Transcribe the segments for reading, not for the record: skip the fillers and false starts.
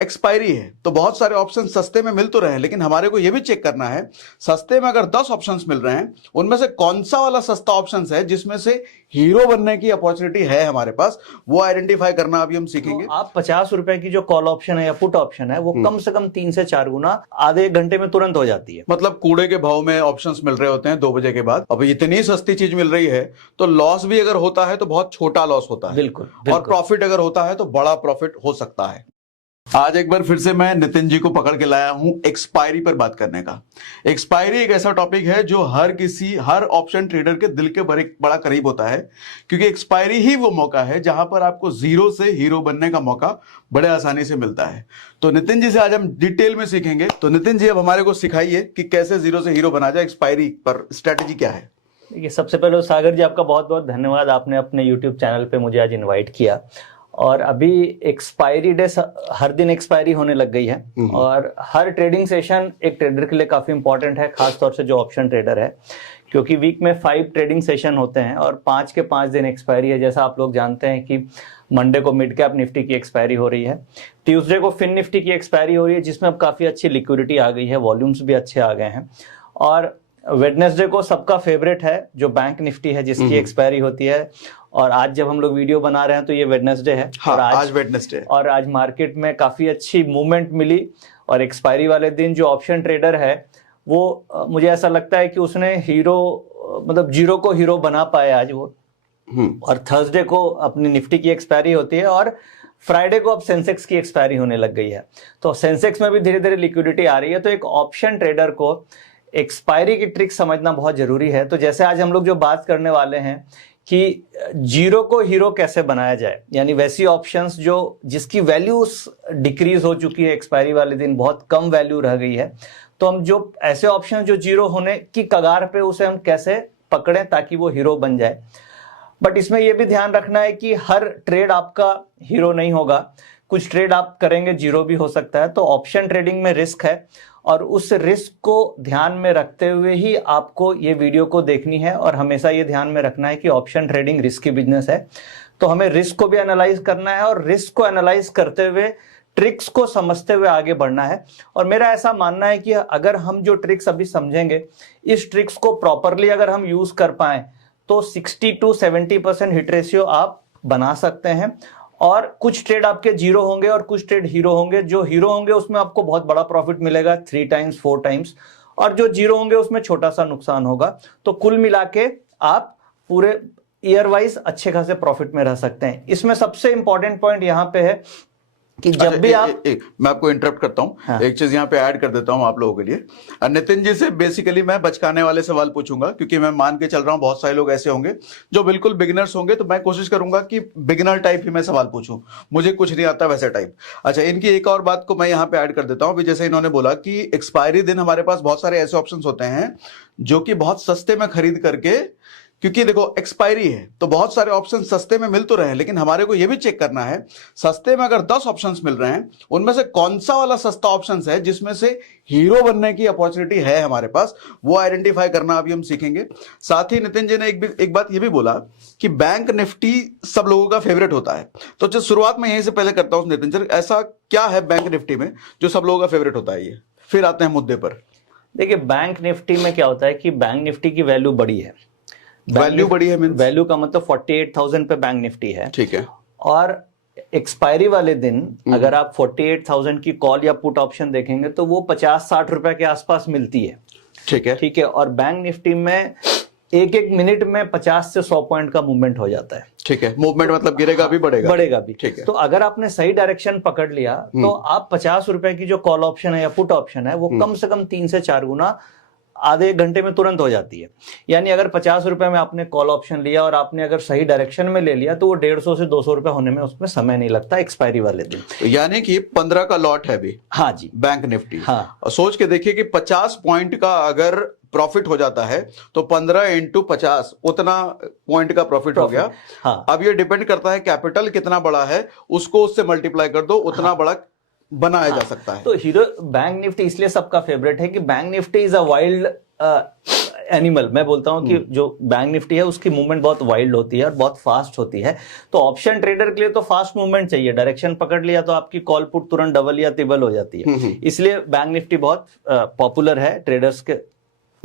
Expiry है तो बहुत सारे ऑप्शन सस्ते में मिल तो रहे हैं, लेकिन हमारे को यह भी चेक करना है सस्ते में अगर 10 ऑप्शंस मिल रहे हैं उनमें से कौन सा वाला सस्ता ऑप्शन है जिसमें से हीरो बनने की अपॉर्चुनिटी है हमारे पास, वो आइडेंटिफाई करना अभी हम सीखेंगे। तो आप 50 रुपए की जो कॉल ऑप्शन है या पुट ऑप्शन है वो कम से कम 3 से 4 गुना आधे एक घंटे में तुरंत हो जाती है। मतलब कूड़े के भाव में ऑप्शंस मिल रहे होते हैं 2 बजे के बाद। अब इतनी सस्ती चीज मिल रही है तो लॉस भी अगर होता है तो बहुत छोटा लॉस होता है, बिल्कुल। और प्रॉफिट अगर होता है तो बड़ा प्रॉफिट हो सकता है। आज एक बार फिर से मैं नितिन जी को पकड़ के लाया हूं एक्सपायरी पर बात करने का। एक्सपायरी एक ऐसा टॉपिक है जो हर ऑप्शन ट्रेडर के दिल के बड़ा करीब होता है, क्योंकि एक्सपायरी ही वो मौका है जहां पर आपको जीरो से हीरो बनने का मौका बड़े आसानी से मिलता है। तो नितिन जी से आज हम डिटेल में सीखेंगे। तो नितिन जी अब हमारे को सिखाइए कि कैसे जीरो से हीरो बना जाए, एक्सपायरी पर स्ट्रेटेजी क्या है। देखिए, सबसे पहले सागर जी आपका बहुत बहुत धन्यवाद, आपने अपने यूट्यूब चैनल पे मुझे आज इनवाइट किया। और अभी एक्सपायरी डे, हर दिन एक्सपायरी होने लग गई है और हर ट्रेडिंग सेशन एक ट्रेडर के लिए काफी इंपॉर्टेंट है, खासतौर से जो ऑप्शन ट्रेडर है, क्योंकि वीक में 5 ट्रेडिंग सेशन होते हैं और 5 के 5 दिन एक्सपायरी है। जैसा आप लोग जानते हैं कि मंडे को मिड कैप निफ्टी की एक्सपायरी हो रही है, ट्यूसडे को फिन निफ्टी की एक्सपायरी हो रही है जिसमें अब काफी अच्छी लिक्विडिटी आ गई है, वॉल्यूम्स भी अच्छे आ गए हैं। और वेडनेसडे को सबका फेवरेट है जो बैंक निफ्टी है जिसकी एक्सपायरी होती है। और आज जब हम लोग वीडियो बना रहे हैं तो ये वेडनेसडे है। हाँ, और आज वेडनेसडे और आज मार्केट में काफी अच्छी मूवमेंट मिली और एक्सपायरी वाले दिन जो ऑप्शन ट्रेडर है वो मुझे ऐसा लगता है कि उसने मतलब जीरो को हीरो बना पाया आज वो। और थर्सडे को अपनी निफ्टी की एक्सपायरी होती है और फ्राइडे को अब सेंसेक्स की एक्सपायरी होने लग गई है। तो सेंसेक्स में भी धीरे धीरे लिक्विडिटी आ रही है। तो एक ऑप्शन ट्रेडर को एक्सपायरी की ट्रिक समझना बहुत जरूरी है। तो जैसे आज हम लोग जो बात करने वाले हैं कि जीरो को हीरो कैसे बनाया जाए, यानी वैसी ऑप्शंस जिसकी वैल्यू डिक्रीज हो चुकी है, एक्सपायरी वाले दिन बहुत कम वैल्यू रह गई है, तो हम जो ऐसे ऑप्शन जो जीरो होने की कगार पे उसे हम कैसे पकड़ें ताकि वो हीरो बन जाए। बट इसमें यह भी ध्यान रखना है कि हर ट्रेड आपका हीरो नहीं होगा, कुछ ट्रेड आप करेंगे जीरो भी हो सकता है। तो ऑप्शन ट्रेडिंग में रिस्क है और उस रिस्क को ध्यान में रखते हुए ही आपको ये वीडियो को देखनी है। और हमेशा ये ध्यान में रखना है कि ऑप्शन ट्रेडिंग रिस्की बिजनेस है, तो हमें रिस्क को भी एनालाइज करना है और रिस्क को एनालाइज करते हुए ट्रिक्स को समझते हुए आगे बढ़ना है। और मेरा ऐसा मानना है कि अगर हम जो ट्रिक्स अभी समझेंगे, इस ट्रिक्स को प्रॉपरली अगर हम यूज कर पाए तो 60 to 70% हिट रेशियो आप बना सकते हैं। और कुछ ट्रेड आपके जीरो होंगे और कुछ ट्रेड हीरो होंगे। जो हीरो होंगे उसमें आपको बहुत बड़ा प्रॉफिट मिलेगा, 3 times 4 times, और जो जीरो होंगे उसमें छोटा सा नुकसान होगा। तो कुल मिला के आप पूरे ईयर वाइज अच्छे खासे प्रॉफिट में रह सकते हैं। इसमें सबसे इंपॉर्टेंट पॉइंट यहां पे है कि जब भी आप मैं आपको इंटरप्ट करता हूं। हाँ। एक चीज यहाँ पे ऐड कर देता हूं आप लोगों के लिए। नितिन जी से बेसिकली मैं बचकाने वाले सवाल पूछूंगा, क्योंकि मैं मान के चल रहा हूं बहुत सारे लोग ऐसे होंगे जो बिल्कुल बिगिनर्स होंगे, तो मैं कोशिश करूंगा कि बिगिनर टाइप ही मैं सवाल पूछूं, मुझे कुछ नहीं आता वैसे टाइप। अच्छा, इनकी एक और बात को मैं यहाँ पे ऐड कर देता हूँ। जैसे इन्होंने बोला कि एक्सपायरी दिन हमारे पास बहुत सारे ऐसे ऑप्शन होते हैं जो कि बहुत सस्ते में खरीद करके, क्योंकि देखो एक्सपायरी है तो बहुत सारे ऑप्शन सस्ते में मिल तो रहे हैं, लेकिन हमारे को यह भी चेक करना है सस्ते में अगर 10 ऑप्शंस मिल रहे हैं उनमें से कौन सा वाला सस्ता ऑप्शन है जिसमें से हीरो बनने की अपॉर्चुनिटी है हमारे पास, वो आइडेंटिफाई करना अभी हम सीखेंगे। साथ ही नितिन जी ने एक बात यह भी बोला कि बैंक निफ्टी सब लोगों का फेवरेट होता है। तो जो शुरुआत में यहीं से पहले करता हूं नितिन जी, ऐसा क्या है बैंक निफ्टी में जो सब लोगों का फेवरेट होता है, ये फिर आते हैं मुद्दे पर। देखिए, बैंक निफ्टी में क्या होता है कि बैंक निफ्टी की वैल्यू बड़ी है। वैल्यू बड़ी है, वैल्यू का मतलब 48,000 पे बैंक निफ्टी है। ठीक है। और एक्सपायरी वाले दिन अगर आप 48,000 की कॉल या पुट ऑप्शन देखेंगे तो वो 50-60 रुपए के आसपास मिलती है। ठीक है, ठीक है। और बैंक निफ्टी में एक मिनट में 50 से 100 पॉइंट का मूवमेंट हो जाता है। ठीक है, मूवमेंट मतलब गिरेगा भी बढ़ेगा भी। ठीक है। तो अगर आपने सही डायरेक्शन पकड़ लिया तो आप 50 रुपए की जो कॉल ऑप्शन है या पुट ऑप्शन है वो कम से कम 3 से 4 गुना आधे एक घंटे में तुरंत हो जाती है। यानी अगर 50 रुपए में आपने कॉल ऑप्शन लिया और आपने अगर सही डायरेक्शन में ले लिया तो वो 150 से 200 रुपए होने में उसमें समय नहीं लगता एक्सपायरी वाले दिन। यानी कि 15 का लॉट है भी। हाँ जी, बैंक निफ्टी। हाँ। और सोच के देखिए कि 50 पॉइंट का अगर प्रॉफिट हो जाता है तो 15 into 50 उतना पॉइंट का प्रॉफिट हो गया। हाँ। अब ये डिपेंड करता है कैपिटल कितना बड़ा है, उसको उससे मल्टीप्लाई कर दो, उतना बड़ा बनाया जा सकता है। तो हीरो बैंक निफ्टी इसलिए सबका फेवरेट है कि bank Nifty is a wild animal, मैं बोलता हूं कि जो बैंक निफ्टी है उसकी मूवमेंट बहुत वाइल्ड होती है और बहुत फास्ट होती है। तो ऑप्शन ट्रेडर के लिए तो फास्ट मूवमेंट चाहिए, डायरेक्शन पकड़ लिया तो आपकी कॉल पुट तुरंत डबल या ट्रिपल हो जाती है। इसलिए बैंक निफ्टी बहुत पॉपुलर है ट्रेडर्स के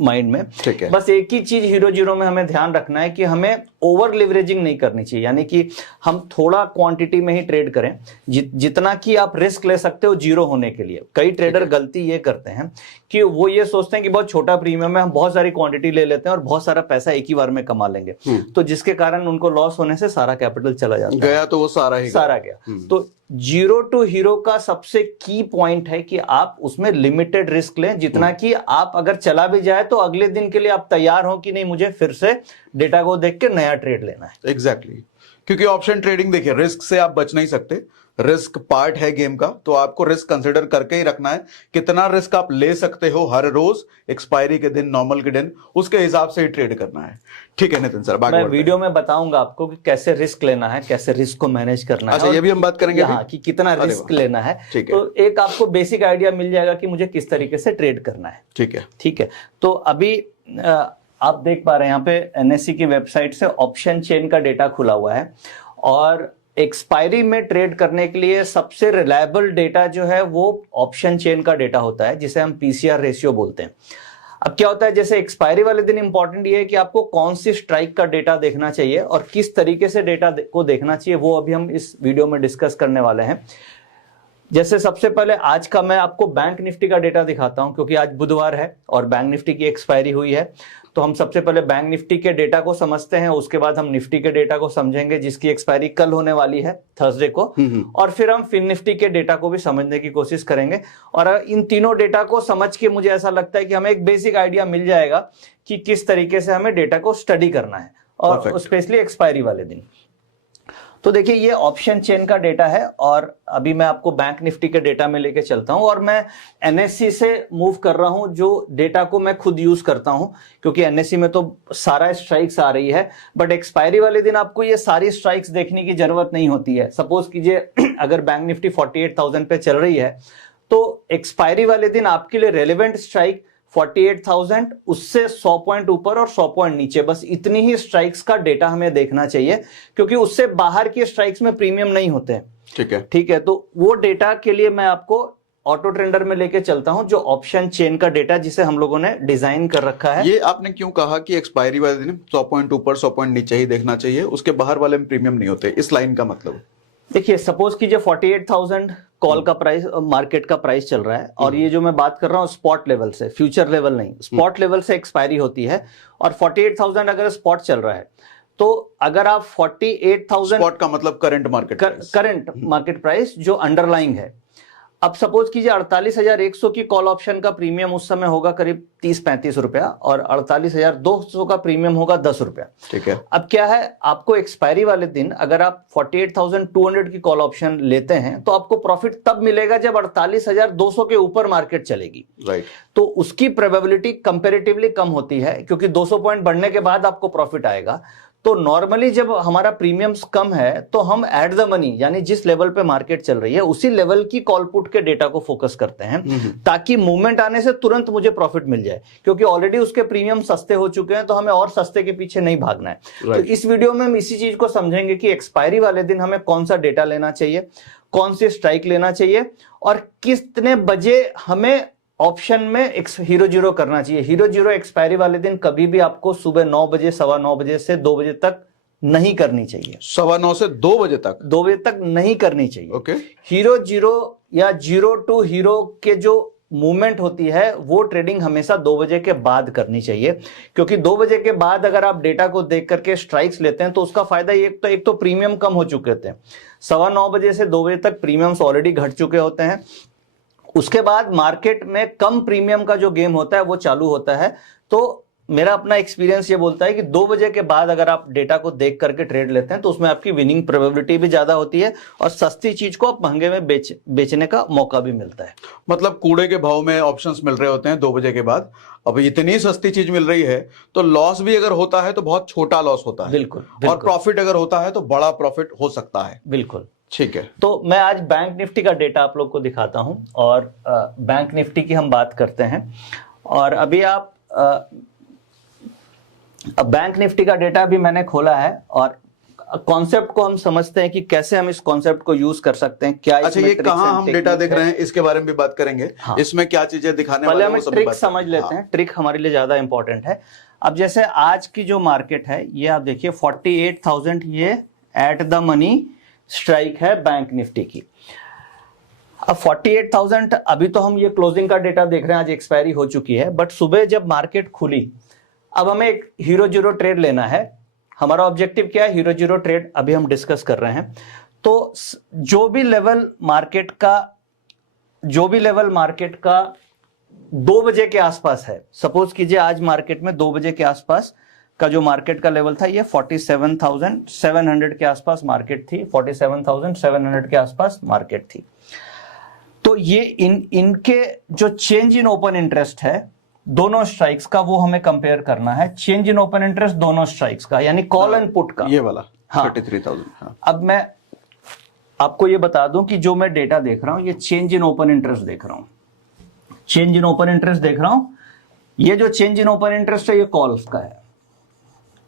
माइंड में। ठीक है। बस एक ही चीज हीरो जीरो में हमें ध्यान रखना है कि हमें ओवर लिवरेजिंग नहीं करनी चाहिए, यानी कि हम थोड़ा क्वांटिटी में ही ट्रेड करें, जितना कि आप रिस्क ले सकते हो जीरो होने के लिए। कई ट्रेडर गलती ये करते हैं कि वो ये सोचते हैं कि बहुत छोटा प्रीमियम है, हम बहुत सारी क्वांटिटी ले लेते हैं और बहुत सारा पैसा एक ही बार में कमा लेंगे, तो जिसके कारण उनको लॉस होने से सारा कैपिटल चला जाता है, गया तो वो सारा गया। तो जीरो टू हीरो का सबसे की पॉइंट है कि आप उसमें लिमिटेड रिस्क लें, जितना कि आप अगर चला भी जाए तो अगले दिन के लिए आप तैयार हो कि नहीं मुझे फिर से डेटा को देख के नया ट्रेड लेना है। एग्जैक्टली क्योंकि ऑप्शन ट्रेडिंग देखिए रिस्क से आप बच नहीं सकते, रिस्क पार्ट है गेम का, तो आपको रिस्क कंसिडर करके ही रखना है। कितना रिस्क आप ले सकते हो हर रोज, एक्सपायरी के दिन, नॉर्मल के दिन, उसके हिसाब से ही ट्रेड करना है। ठीक है नितिन सर, मैं वीडियो में बताऊंगा आपको कि कैसे रिस्क लेना है, कैसे रिस्क को मैनेज करना है। अच्छा, ये भी हम बात करेंगे कि कितना रिस्क लेना है। ठीक है। तो एक आपको बेसिक आइडिया मिल जाएगा कि मुझे किस तरीके से ट्रेड करना है। ठीक है। तो अभी आप देख पा रहे हैं यहाँ पे एनएससी की वेबसाइट से ऑप्शन चेन का डेटा खुला हुआ है, और एक्सपायरी में ट्रेड करने के लिए सबसे रिलायबल डेटा जो है वो ऑप्शन चेन का डेटा होता है, जिसे हम पीसीआर रेशियो बोलते हैं। अब क्या होता है, जैसे एक्सपायरी वाले दिन इंपॉर्टेंट ये है कि आपको कौन सी स्ट्राइक का डेटा देखना चाहिए और किस तरीके से डेटा को देखना चाहिए, वो अभी हम इस वीडियो में डिस्कस करने वाले हैं। जैसे सबसे पहले आज का मैं आपको बैंक निफ्टी का डेटा दिखाता हूं, क्योंकि आज बुधवार है और बैंक निफ्टी की एक्सपायरी हुई है। तो हम सबसे पहले बैंक निफ्टी के डेटा को समझते हैं, उसके बाद हम निफ्टी के डेटा को समझेंगे जिसकी एक्सपायरी कल होने वाली है थर्सडे को, और फिर हम फिन निफ्टी के डेटा को भी समझने की कोशिश करेंगे। और इन तीनों डेटा को समझ के मुझे ऐसा लगता है कि हमें एक बेसिक आइडिया मिल जाएगा कि किस तरीके से हमें डेटा को स्टडी करना है, और स्पेशली एक्सपायरी वाले दिन। तो देखिए ये ऑप्शन चेन का डेटा है, और अभी मैं आपको बैंक निफ्टी के डेटा में लेके चलता हूं, और मैं एनएससी से मूव कर रहा हूं, जो डेटा को मैं खुद यूज करता हूं, क्योंकि एनएससी में तो सारा स्ट्राइक्स आ रही है, बट एक्सपायरी वाले दिन आपको ये सारी स्ट्राइक्स देखने की जरूरत नहीं होती है। सपोज कीजिए अगर बैंक निफ्टी 48,000 पे चल रही है, तो एक्सपायरी वाले दिन आपके लिए रेलेवेंट स्ट्राइक 48,000, उससे 100 पॉइंट ऊपर और 100 पॉइंट नीचे, बस इतनी ही स्ट्राइक्स का डेटा हमें देखना चाहिए, क्योंकि उससे बाहर की स्ट्राइक्स में प्रीमियम नहीं होते हैं। ठीक है। तो वो डेटा के लिए मैं आपको ऑटो ट्रेंडर में लेके चलता हूं, जो ऑप्शन चेन का डेटा जिसे हम लोगों ने डिजाइन कर रखा है। ये आपने क्यों कहा कि एक्सपायरी वाले दिन 100 पॉइंट ऊपर 100 पॉइंट नीचे ही देखना चाहिए, उसके बाहर वाले में प्रीमियम नहीं होते, इस लाइन का मतलब? देखिए सपोज कीजिए 48,000 कॉल का प्राइस, मार्केट का प्राइस चल रहा है, और ये जो मैं बात कर रहा हूं स्पॉट लेवल से, फ्यूचर लेवल नहीं, स्पॉट लेवल से एक्सपायरी होती है, और 48,000 अगर स्पॉट चल रहा है, तो अगर आप 48,000, स्पॉट का मतलब करंट मार्केट प्राइस जो अंडरलाइंग है। अब सपोज कीजिए 48,100 की कॉल ऑप्शन का प्रीमियम उस समय होगा करीब 30-35 रुपया, और 48,200 का प्रीमियम होगा 10 रुपया। ठीक है। अब क्या है, आपको एक्सपायरी वाले दिन अगर आप 48,200 की कॉल ऑप्शन लेते हैं, तो आपको प्रॉफिट तब मिलेगा जब 48,200 के ऊपर मार्केट चलेगी। राइट। तो उसकी प्रोबेबिलिटी कंपैरेटिवली कम होती है, क्योंकि 200 पॉइंट बढ़ने के बाद आपको प्रॉफिट आएगा। तो नॉर्मली जब हमारा प्रीमियम्स कम है, तो हम एट द मनी, यानी जिस लेवल पे मार्केट चल रही है उसी लेवल की कॉल पुट के डेटा को फोकस करते हैं, ताकि मूवमेंट आने से तुरंत मुझे प्रॉफिट मिल जाए, क्योंकि ऑलरेडी उसके प्रीमियम सस्ते हो चुके हैं, तो हमें और सस्ते के पीछे नहीं भागना है। तो इस वीडियो में हम इसी चीज को समझेंगे कि एक्सपायरी वाले दिन हमें कौन सा डेटा लेना चाहिए, कौन सी स्ट्राइक लेना चाहिए, और कितने बजे हमें ऑप्शन में हीरो जीरो करना चाहिए। हीरो जीरो एक्सपायरी वाले दिन कभी भी आपको सुबह 9 बजे, 9:15 बजे से 2 बजे तक नहीं करनी चाहिए। 9:15 से 2 बजे तक? 2 बजे तक नहीं करनी चाहिए। ओके। हीरो जीरो या जीरो टू हीरो के जो मूवमेंट होती है, वो ट्रेडिंग हमेशा 2 बजे के बाद करनी चाहिए, क्योंकि 2 बजे के बाद अगर आप डेटा को देख करके स्ट्राइक्स लेते हैं, तो उसका फायदा एक तो प्रीमियम कम हो चुके होते हैं। 9:15 बजे से 2 बजे तक प्रीमियम्स ऑलरेडी घट चुके होते हैं। उसके बाद मार्केट में कम प्रीमियम का जो गेम होता है वो चालू होता है। तो मेरा अपना एक्सपीरियंस ये बोलता है कि 2 बजे के बाद अगर आप डेटा को देख करके ट्रेड लेते हैं, तो उसमें आपकी विनिंग प्रोबेबिलिटी भी ज्यादा होती है, और सस्ती चीज को आप महंगे में बेचने का मौका भी मिलता है। मतलब कूड़े के भाव में ऑप्शंस मिल रहे होते हैं 2 बजे के बाद। अब इतनी सस्ती चीज मिल रही है, तो लॉस भी अगर होता है तो बहुत छोटा लॉस होता है। बिल्कुल। और प्रॉफिट अगर होता है तो बड़ा प्रॉफिट हो सकता है। बिल्कुल। ठीक है। तो मैं आज बैंक निफ्टी का डेटा आप लोग को दिखाता हूं, और बैंक निफ्टी की हम बात करते हैं। और अभी आप अब बैंक निफ्टी का डेटा भी मैंने खोला है और कॉन्सेप्ट को हम समझते हैं कि कैसे हम इस कॉन्सेप्ट को यूज कर सकते हैं। क्या अच्छा, ये कहाँ हम डेटा देख रहे हैं इसके बारे में भी बात करेंगे। हाँ। इसमें क्या चीजें दिखाने पहले वाले हम हैं वो सब ट्रिक बात समझ करेंगे। लेते हैं। ट्रिक हमारे लिए ज्यादा इंपॉर्टेंट है। अब जैसे आज की जो मार्केट है ये आप देखिए 48,000 ये एट द मनी स्ट्राइक है बैंक निफ्टी की। अब 48,000 अभी तो हम ये क्लोजिंग का डेटा देख रहे हैं, आज एक्सपायरी हो चुकी है, बट सुबह जब मार्केट खुली अब हमें एक हीरो जीरो ट्रेड लेना है। हमारा ऑब्जेक्टिव क्या है? हीरो जीरो ट्रेड अभी हम डिस्कस कर रहे हैं। तो जो भी लेवल मार्केट का 2 बजे के आसपास है, सपोज कीजिए आज मार्केट में 2 बजे के आसपास का जो मार्केट का लेवल था ये 47,700 के आसपास मार्केट थी। 47,700 के आसपास मार्केट थी। तो ये इनके जो चेंज इन ओपन इंटरेस्ट है दोनों स्ट्राइक्स का, वो हमें कंपेयर करना है। चेंज इन ओपन इंटरेस्ट दोनों स्ट्राइक्स का, यानी कॉल एंड पुट का, ये वाला। हाँ। 33,000। हाँ। अब मैं आपको ये बता दूं कि जो मैं डेटा देख रहा हूं ये चेंज इन ओपन इंटरेस्ट देख रहा हूं। चेंज इन ओपन इंटरेस्ट देख रहा हूं। ये जो चेंज इन ओपन इंटरेस्ट है ये कॉल्स का है,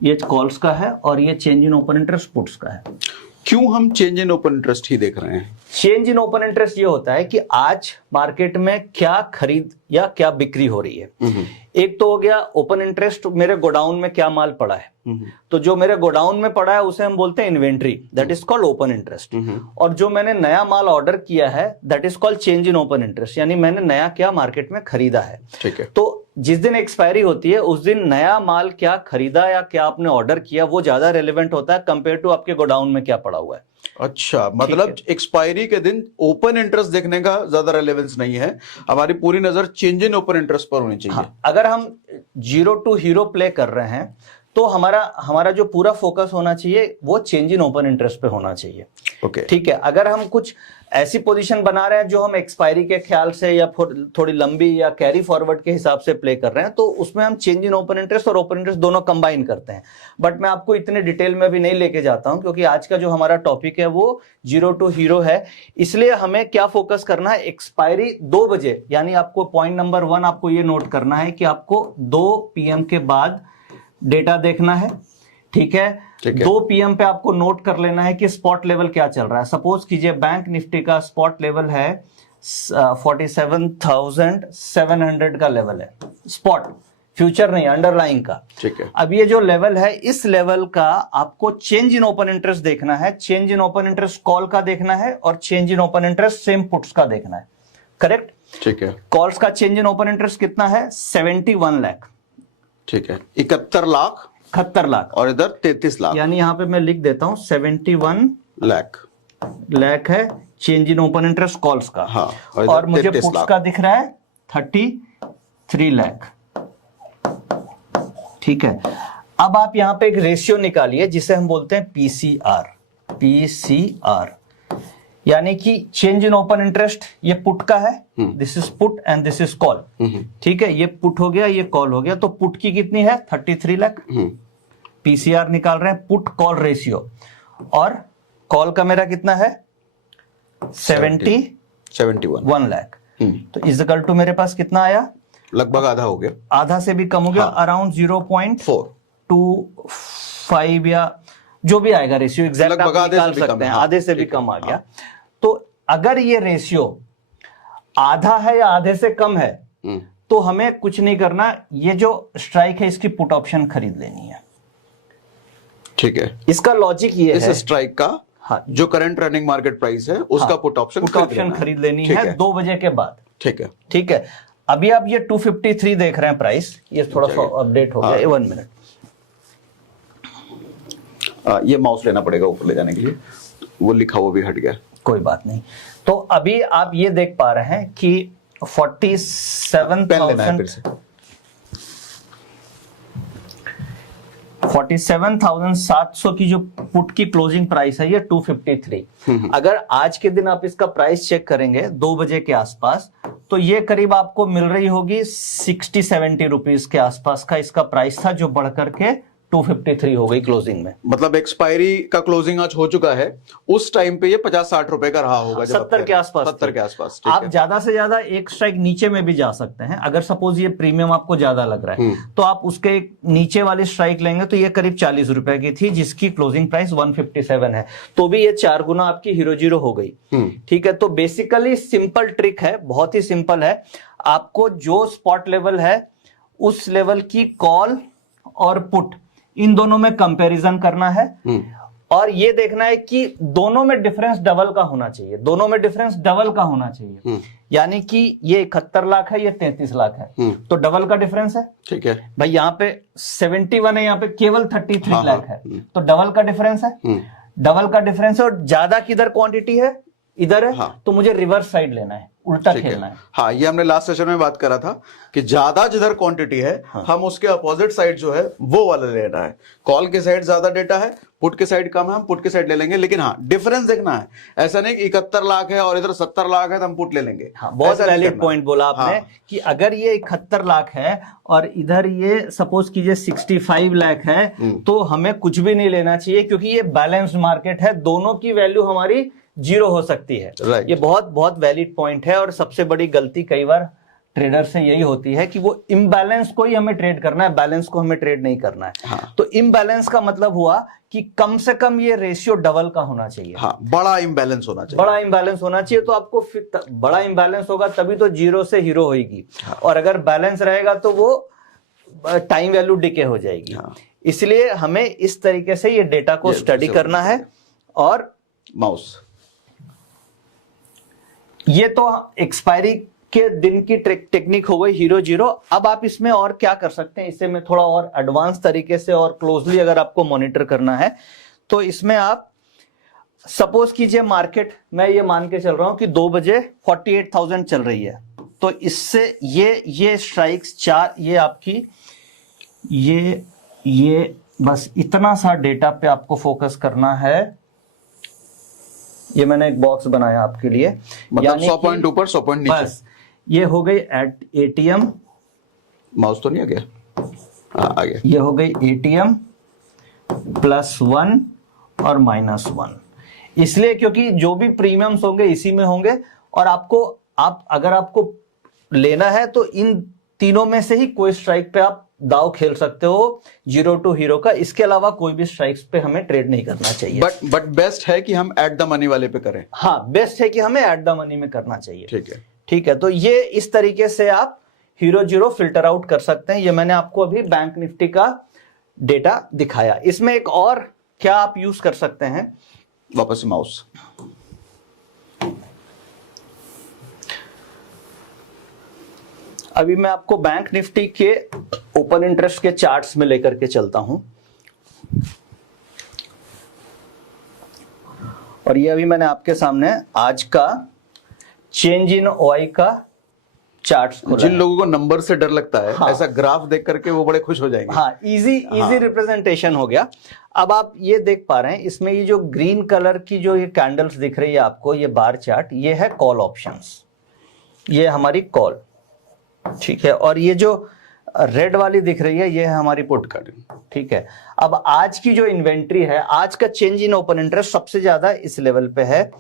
ये कॉल्स का है, और ये change in open interest puts का है। क्यों हम चेंज इन ओपन इंटरेस्ट ही देख रहे हैं? चेंज इन ओपन इंटरेस्ट ये होता है कि आज मार्केट में क्या खरीद या क्या बिक्री हो रही है। एक तो हो गया ओपन इंटरेस्ट, मेरे गोडाउन में क्या माल पड़ा है, तो जो मेरे गोडाउन में पड़ा है उसे हम बोलते हैं inventory, that is called open interest. और जो मैंने नया माल ऑर्डर किया है that is called change in open interest, यानी मैंने नया क्या मार्केट में खरीदा है। ठीक है। तो जिस दिन एक्सपायरी होती है उस दिन नया माल क्या खरीदा या क्या आपने ऑर्डर किया वो ज्यादा रेलेवेंट होता है कंपेयर टू आपके गोडाउन में क्या पड़ा हुआ है। अच्छा, मतलब एक्सपायरी के दिन ओपन इंटरेस्ट देखने का ज्यादा रेलेवेंस नहीं है, हमारी पूरी नजर चेंज इन ओपन इंटरेस्ट पर होनी चाहिए। हाँ, अगर हम जीरो टू हीरो प्ले कर रहे हैं तो हमारा जो पूरा फोकस होना चाहिए वो चेंज इन ओपन इंटरेस्ट पे होना चाहिए। ओके। ठीक है। अगर हम कुछ ऐसी पोजीशन बना रहे हैं जो हम एक्सपायरी के ख्याल से या थोड़ी लंबी या कैरी फॉरवर्ड के हिसाब से प्ले कर रहे हैं तो उसमें हम चेंज इन ओपन इंटरेस्ट और ओपन इंटरेस्ट दोनों कंबाइन करते हैं। बट मैं आपको इतने डिटेल में भी नहीं लेके जाता हूं क्योंकि आज का जो हमारा टॉपिक है वो जीरो टू हीरो है। इसलिए हमें क्या फोकस करना है, एक्सपायरी 2 बजे, यानी आपको पॉइंट नंबर 1 आपको ये नोट करना है कि आपको 2 PM के बाद डेटा देखना है। ठीक है। 2 PM पे आपको नोट कर लेना है कि स्पॉट लेवल क्या चल रहा है। सपोज कीजिए बैंक निफ्टी का स्पॉट लेवल है 47,700 का लेवल है, स्पॉट, फ्यूचर नहीं, अंडरलाइंग का। ठीक है। अब ये जो लेवल है इस लेवल का आपको चेंज इन ओपन इंटरेस्ट देखना है, change in open interest call का देखना है और change in open interest same puts का देखना है। करेक्ट। ठीक है। कॉल्स का चेंज इन ओपन इंटरेस्ट कितना है? 71 लाख। ठीक है। 71 लाख, 71 लाख, और इधर 33 लाख, यानी यहां पे मैं लिख देता हूं 71 लाख है change in open interest calls का। हाँ, और मुझे पुट्स का दिख रहा है 33 लाख। ठीक है। अब आप यहां पे एक रेशियो निकालिए जिसे हम बोलते हैं पीसीआर, यानी कि चेंज इन ओपन इंटरेस्ट ये पुट का है, this is put and this is call. ठीक है। ये पुट हो गया, ये कॉल हो गया, तो पुट की कितनी है? 33 लाख। पीसीआर निकाल रहे हैं, पुट कॉल रेशियो, और कॉल का मेरा कितना है? 71 लाख। तो इज इक्वल टू मेरे पास कितना आया? लगभग आधा हो गया, आधा से भी कम हो गया। हाँ। अराउंड 0.25 या जो भी आएगा रेशियो, एग्जैक्ट आप निकाल सकते हैं, आधे से भी कम आ गया। तो अगर ये रेशियो आधा है या आधे से कम है तो हमें कुछ नहीं करना, ये जो स्ट्राइक है इसकी पुट ऑप्शन खरीद लेनी है। ठीक है। इसका लॉजिक ये है, इस स्ट्राइक का हाँ, जो करंट रनिंग मार्केट प्राइस है उसका पुट ऑप्शन खरीद लेनी है 2 बजे के बाद। ठीक है। ठीक है। अभी आप ये 253 देख रहे हैं प्राइस, ये थोड़ा सा अपडेट हो गया। 1 मिनट, ये माउस लेना पड़ेगा ऊपर ले जाने के लिए, वो लिखा हुआ भी हट गया। कोई बात नहीं। तो अभी आप ये देख पा रहे हैं कि 47,700 की जो पुट की क्लोजिंग प्राइस है ये 253। अगर आज के दिन आप इसका प्राइस चेक करेंगे 2 बजे के आसपास तो ये करीब आपको मिल रही होगी 60-70 रुपीज के आसपास का इसका प्राइस था, जो बढ़कर के 253 हो गई क्लोजिंग में। मतलब एक्सपायरी का क्लोजिंग आज हो चुका है, उस टाइम पे ये 50-60 रुपए का रहा होगा, 70 के आसपास, 70 के आसपास। ठीक आप है। ज्यादा से ज्यादा एक स्ट्राइक नीचे में भी जा सकते हैं। अगर सपोज ये प्रीमियम आपको ज्यादा लग रहा है तो आप उसके नीचे वाली स्ट्राइक लेंगे तो ये करीब 40 रुपए की थी, जिसकी क्लोजिंग प्राइस 157 है, तो भी ये 4 गुना आपकी हीरो जीरो हो गई। ठीक है, तो बेसिकली सिंपल ट्रिक है, बहुत ही सिंपल है। आपको जो स्पॉट लेवल है उस लेवल की कॉल और पुट इन दोनों में कंपैरिजन करना है और ये देखना है कि दोनों में डिफरेंस डबल का होना चाहिए, दोनों में डिफरेंस डबल का होना चाहिए। यानी कि ये 71 लाख है, ये 33 लाख है, तो डबल का डिफरेंस है। ठीक है भाई, यहाँ पे 71 है, यहाँ पे केवल 33 लाख है, तो डबल का डिफरेंस है। डबल का डिफरेंस है और ज्यादा किधर क्वांटिटी है, इधर है। हाँ। तो मुझे रिवर्स साइड लेना है, उल्टा खेलना है। हाँ, ये हमने लास्ट सेशन में बात करा था कि ज्यादा जिधर क्वांटिटी है हम उसके अपोजिट साइड जो है वो वाला लेना है। कॉल के साइड ज्यादा डेटा है, पुट के साइड कम है, हम पुट के साइड ले लेंगे। लेकिन हाँ, डिफरेंस देखना है, ऐसा नहीं कि 71 लाख है और इधर 70 लाख है तो हम पुट ले लेंगे। हाँ, बहुत वैलिड पॉइंट बोला आपने। हाँ। कि अगर ये 71 लाख है और इधर ये सपोज कीजिए 65 लाख है, तो हमें कुछ भी नहीं लेना चाहिए, क्योंकि ये बैलेंस्ड मार्केट है, दोनों की वैल्यू हमारी जीरो हो सकती है। Right. ये बहुत बहुत वैलिड पॉइंट है। और सबसे बड़ी गलती कई बार ट्रेडर से यही होती है कि वो इम्बैलेंस को ही हमें ट्रेड करना है, बैलेंस को हमें ट्रेड नहीं करना है। हाँ। तो इम्बैलेंस का मतलब हुआ कि कम से कम ये रेशियो डबल का होना चाहिए। हाँ, बड़ा इम्बैलेंस होना चाहिए। बड़ा इम्बैलेंस होना चाहिए, तो आपको फिर बड़ा इम्बैलेंस होगा तभी तो जीरो से हीरो होगी। हाँ। और अगर बैलेंस रहेगा तो वो टाइम वैल्यू डिके हो जाएगी। हाँ। इसलिए हमें इस तरीके से ये डेटा को स्टडी करना है। और माउस, ये तो एक्सपायरी के दिन की टेक्निक हो गई हीरो जीरो। अब आप इसमें और क्या कर सकते हैं, इससे में थोड़ा और एडवांस तरीके से और क्लोजली अगर आपको मॉनिटर करना है तो इसमें आप सपोज कीजिए मार्केट, मैं ये मान के चल रहा हूं कि 2 बजे 48,000 चल रही है, तो इससे ये स्ट्राइक्स 4, ये आपकी ये बस इतना सा डेटा पे आपको फोकस करना है। ये मैंने एक बॉक्स बनाया आपके लिए, मतलब 100 पॉइंट ऊपर 100 पॉइंट नीचे। बस ये हो गई एट एटीएम, माउस तो नहीं आ गया? हाँ, आ गया। ये हो गई एटीएम +1 और -1, इसलिए क्योंकि जो भी प्रीमियम्स होंगे इसी में होंगे। और अगर आपको लेना है तो इन तीनों में से ही कोई स्ट्राइक पे आप दाव खेल सकते हो, 0 to हीरो का। इसके अलावा कोई भी स्ट्राइक्स पे हमें ट्रेड नहीं करना चाहिए। बट बेस्ट है कि हम एट द मनी वाले पे करें। हाँ, बेस्ट है कि हमें एट द मनी में करना चाहिए। ठीक है, ठीक है, तो ये इस तरीके से आप हीरो जीरो फिल्टर आउट कर सकते हैं। ये मैंने आपको अभी बैंक निफ्टी का डेटा दिखाया। इसमें एक और क्या आप यूज कर सकते हैं, वापस से माउस। अभी मैं आपको बैंक निफ्टी के ओपन इंटरेस्ट के चार्ट्स में लेकर के चलता हूं। और ये अभी मैंने आपके सामने आज का चेंज इन ओआई का चार्ट्स खोला जिन है। लोगों को नंबर से डर लगता है, हाँ। ऐसा ग्राफ देख करके वो बड़े खुश हो जाएंगे। हाँ, इजी रिप्रेजेंटेशन हो गया। अब आप ये देख पा रहे हैं, इसमें ये जो ग्रीन कलर की जो ये कैंडल्स दिख रही है आपको, ये बार चार्ट, ये है कॉल ऑप्शंस, ये हमारी कॉल। ठीक है, और ये जो रेड वाली दिख रही है ये है हमारी पुट का। ठीक है, अब आज की जो इन्वेंट्री है, आज का चेंज इन ओपन इंटरेस्ट सबसे ज्यादा इस लेवल पे है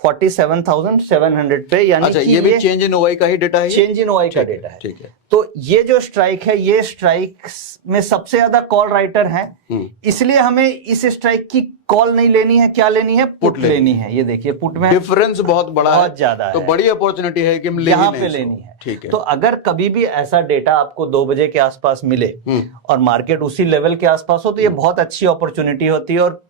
47,700 पे। यानी अच्छा, कि ये भी चेंज इन ओआई का ही डेटा है? चेंज इन ओआई का डेटा है। ठीक है, तो ये जो स्ट्राइक है, ये स्ट्राइक में सबसे ज्यादा कॉल राइटर हैं, इसलिए हमें इस स्ट्राइक की कॉल नहीं लेनी है, क्या लेनी है, पुट लेनी है। ये देखिए पुट में डिफरेंस बहुत बड़ा है, बहुत ज्यादा है, तो बड़ी अपॉर्चुनिटी है कि हम यहाँ पे लेनी है। ठीक है, तो अगर कभी भी ऐसा डेटा आपको 2 बजे के आसपास मिले और मार्केट उसी लेवल के आसपास हो, तो ये बहुत अच्छी अपॉर्चुनिटी होती है। और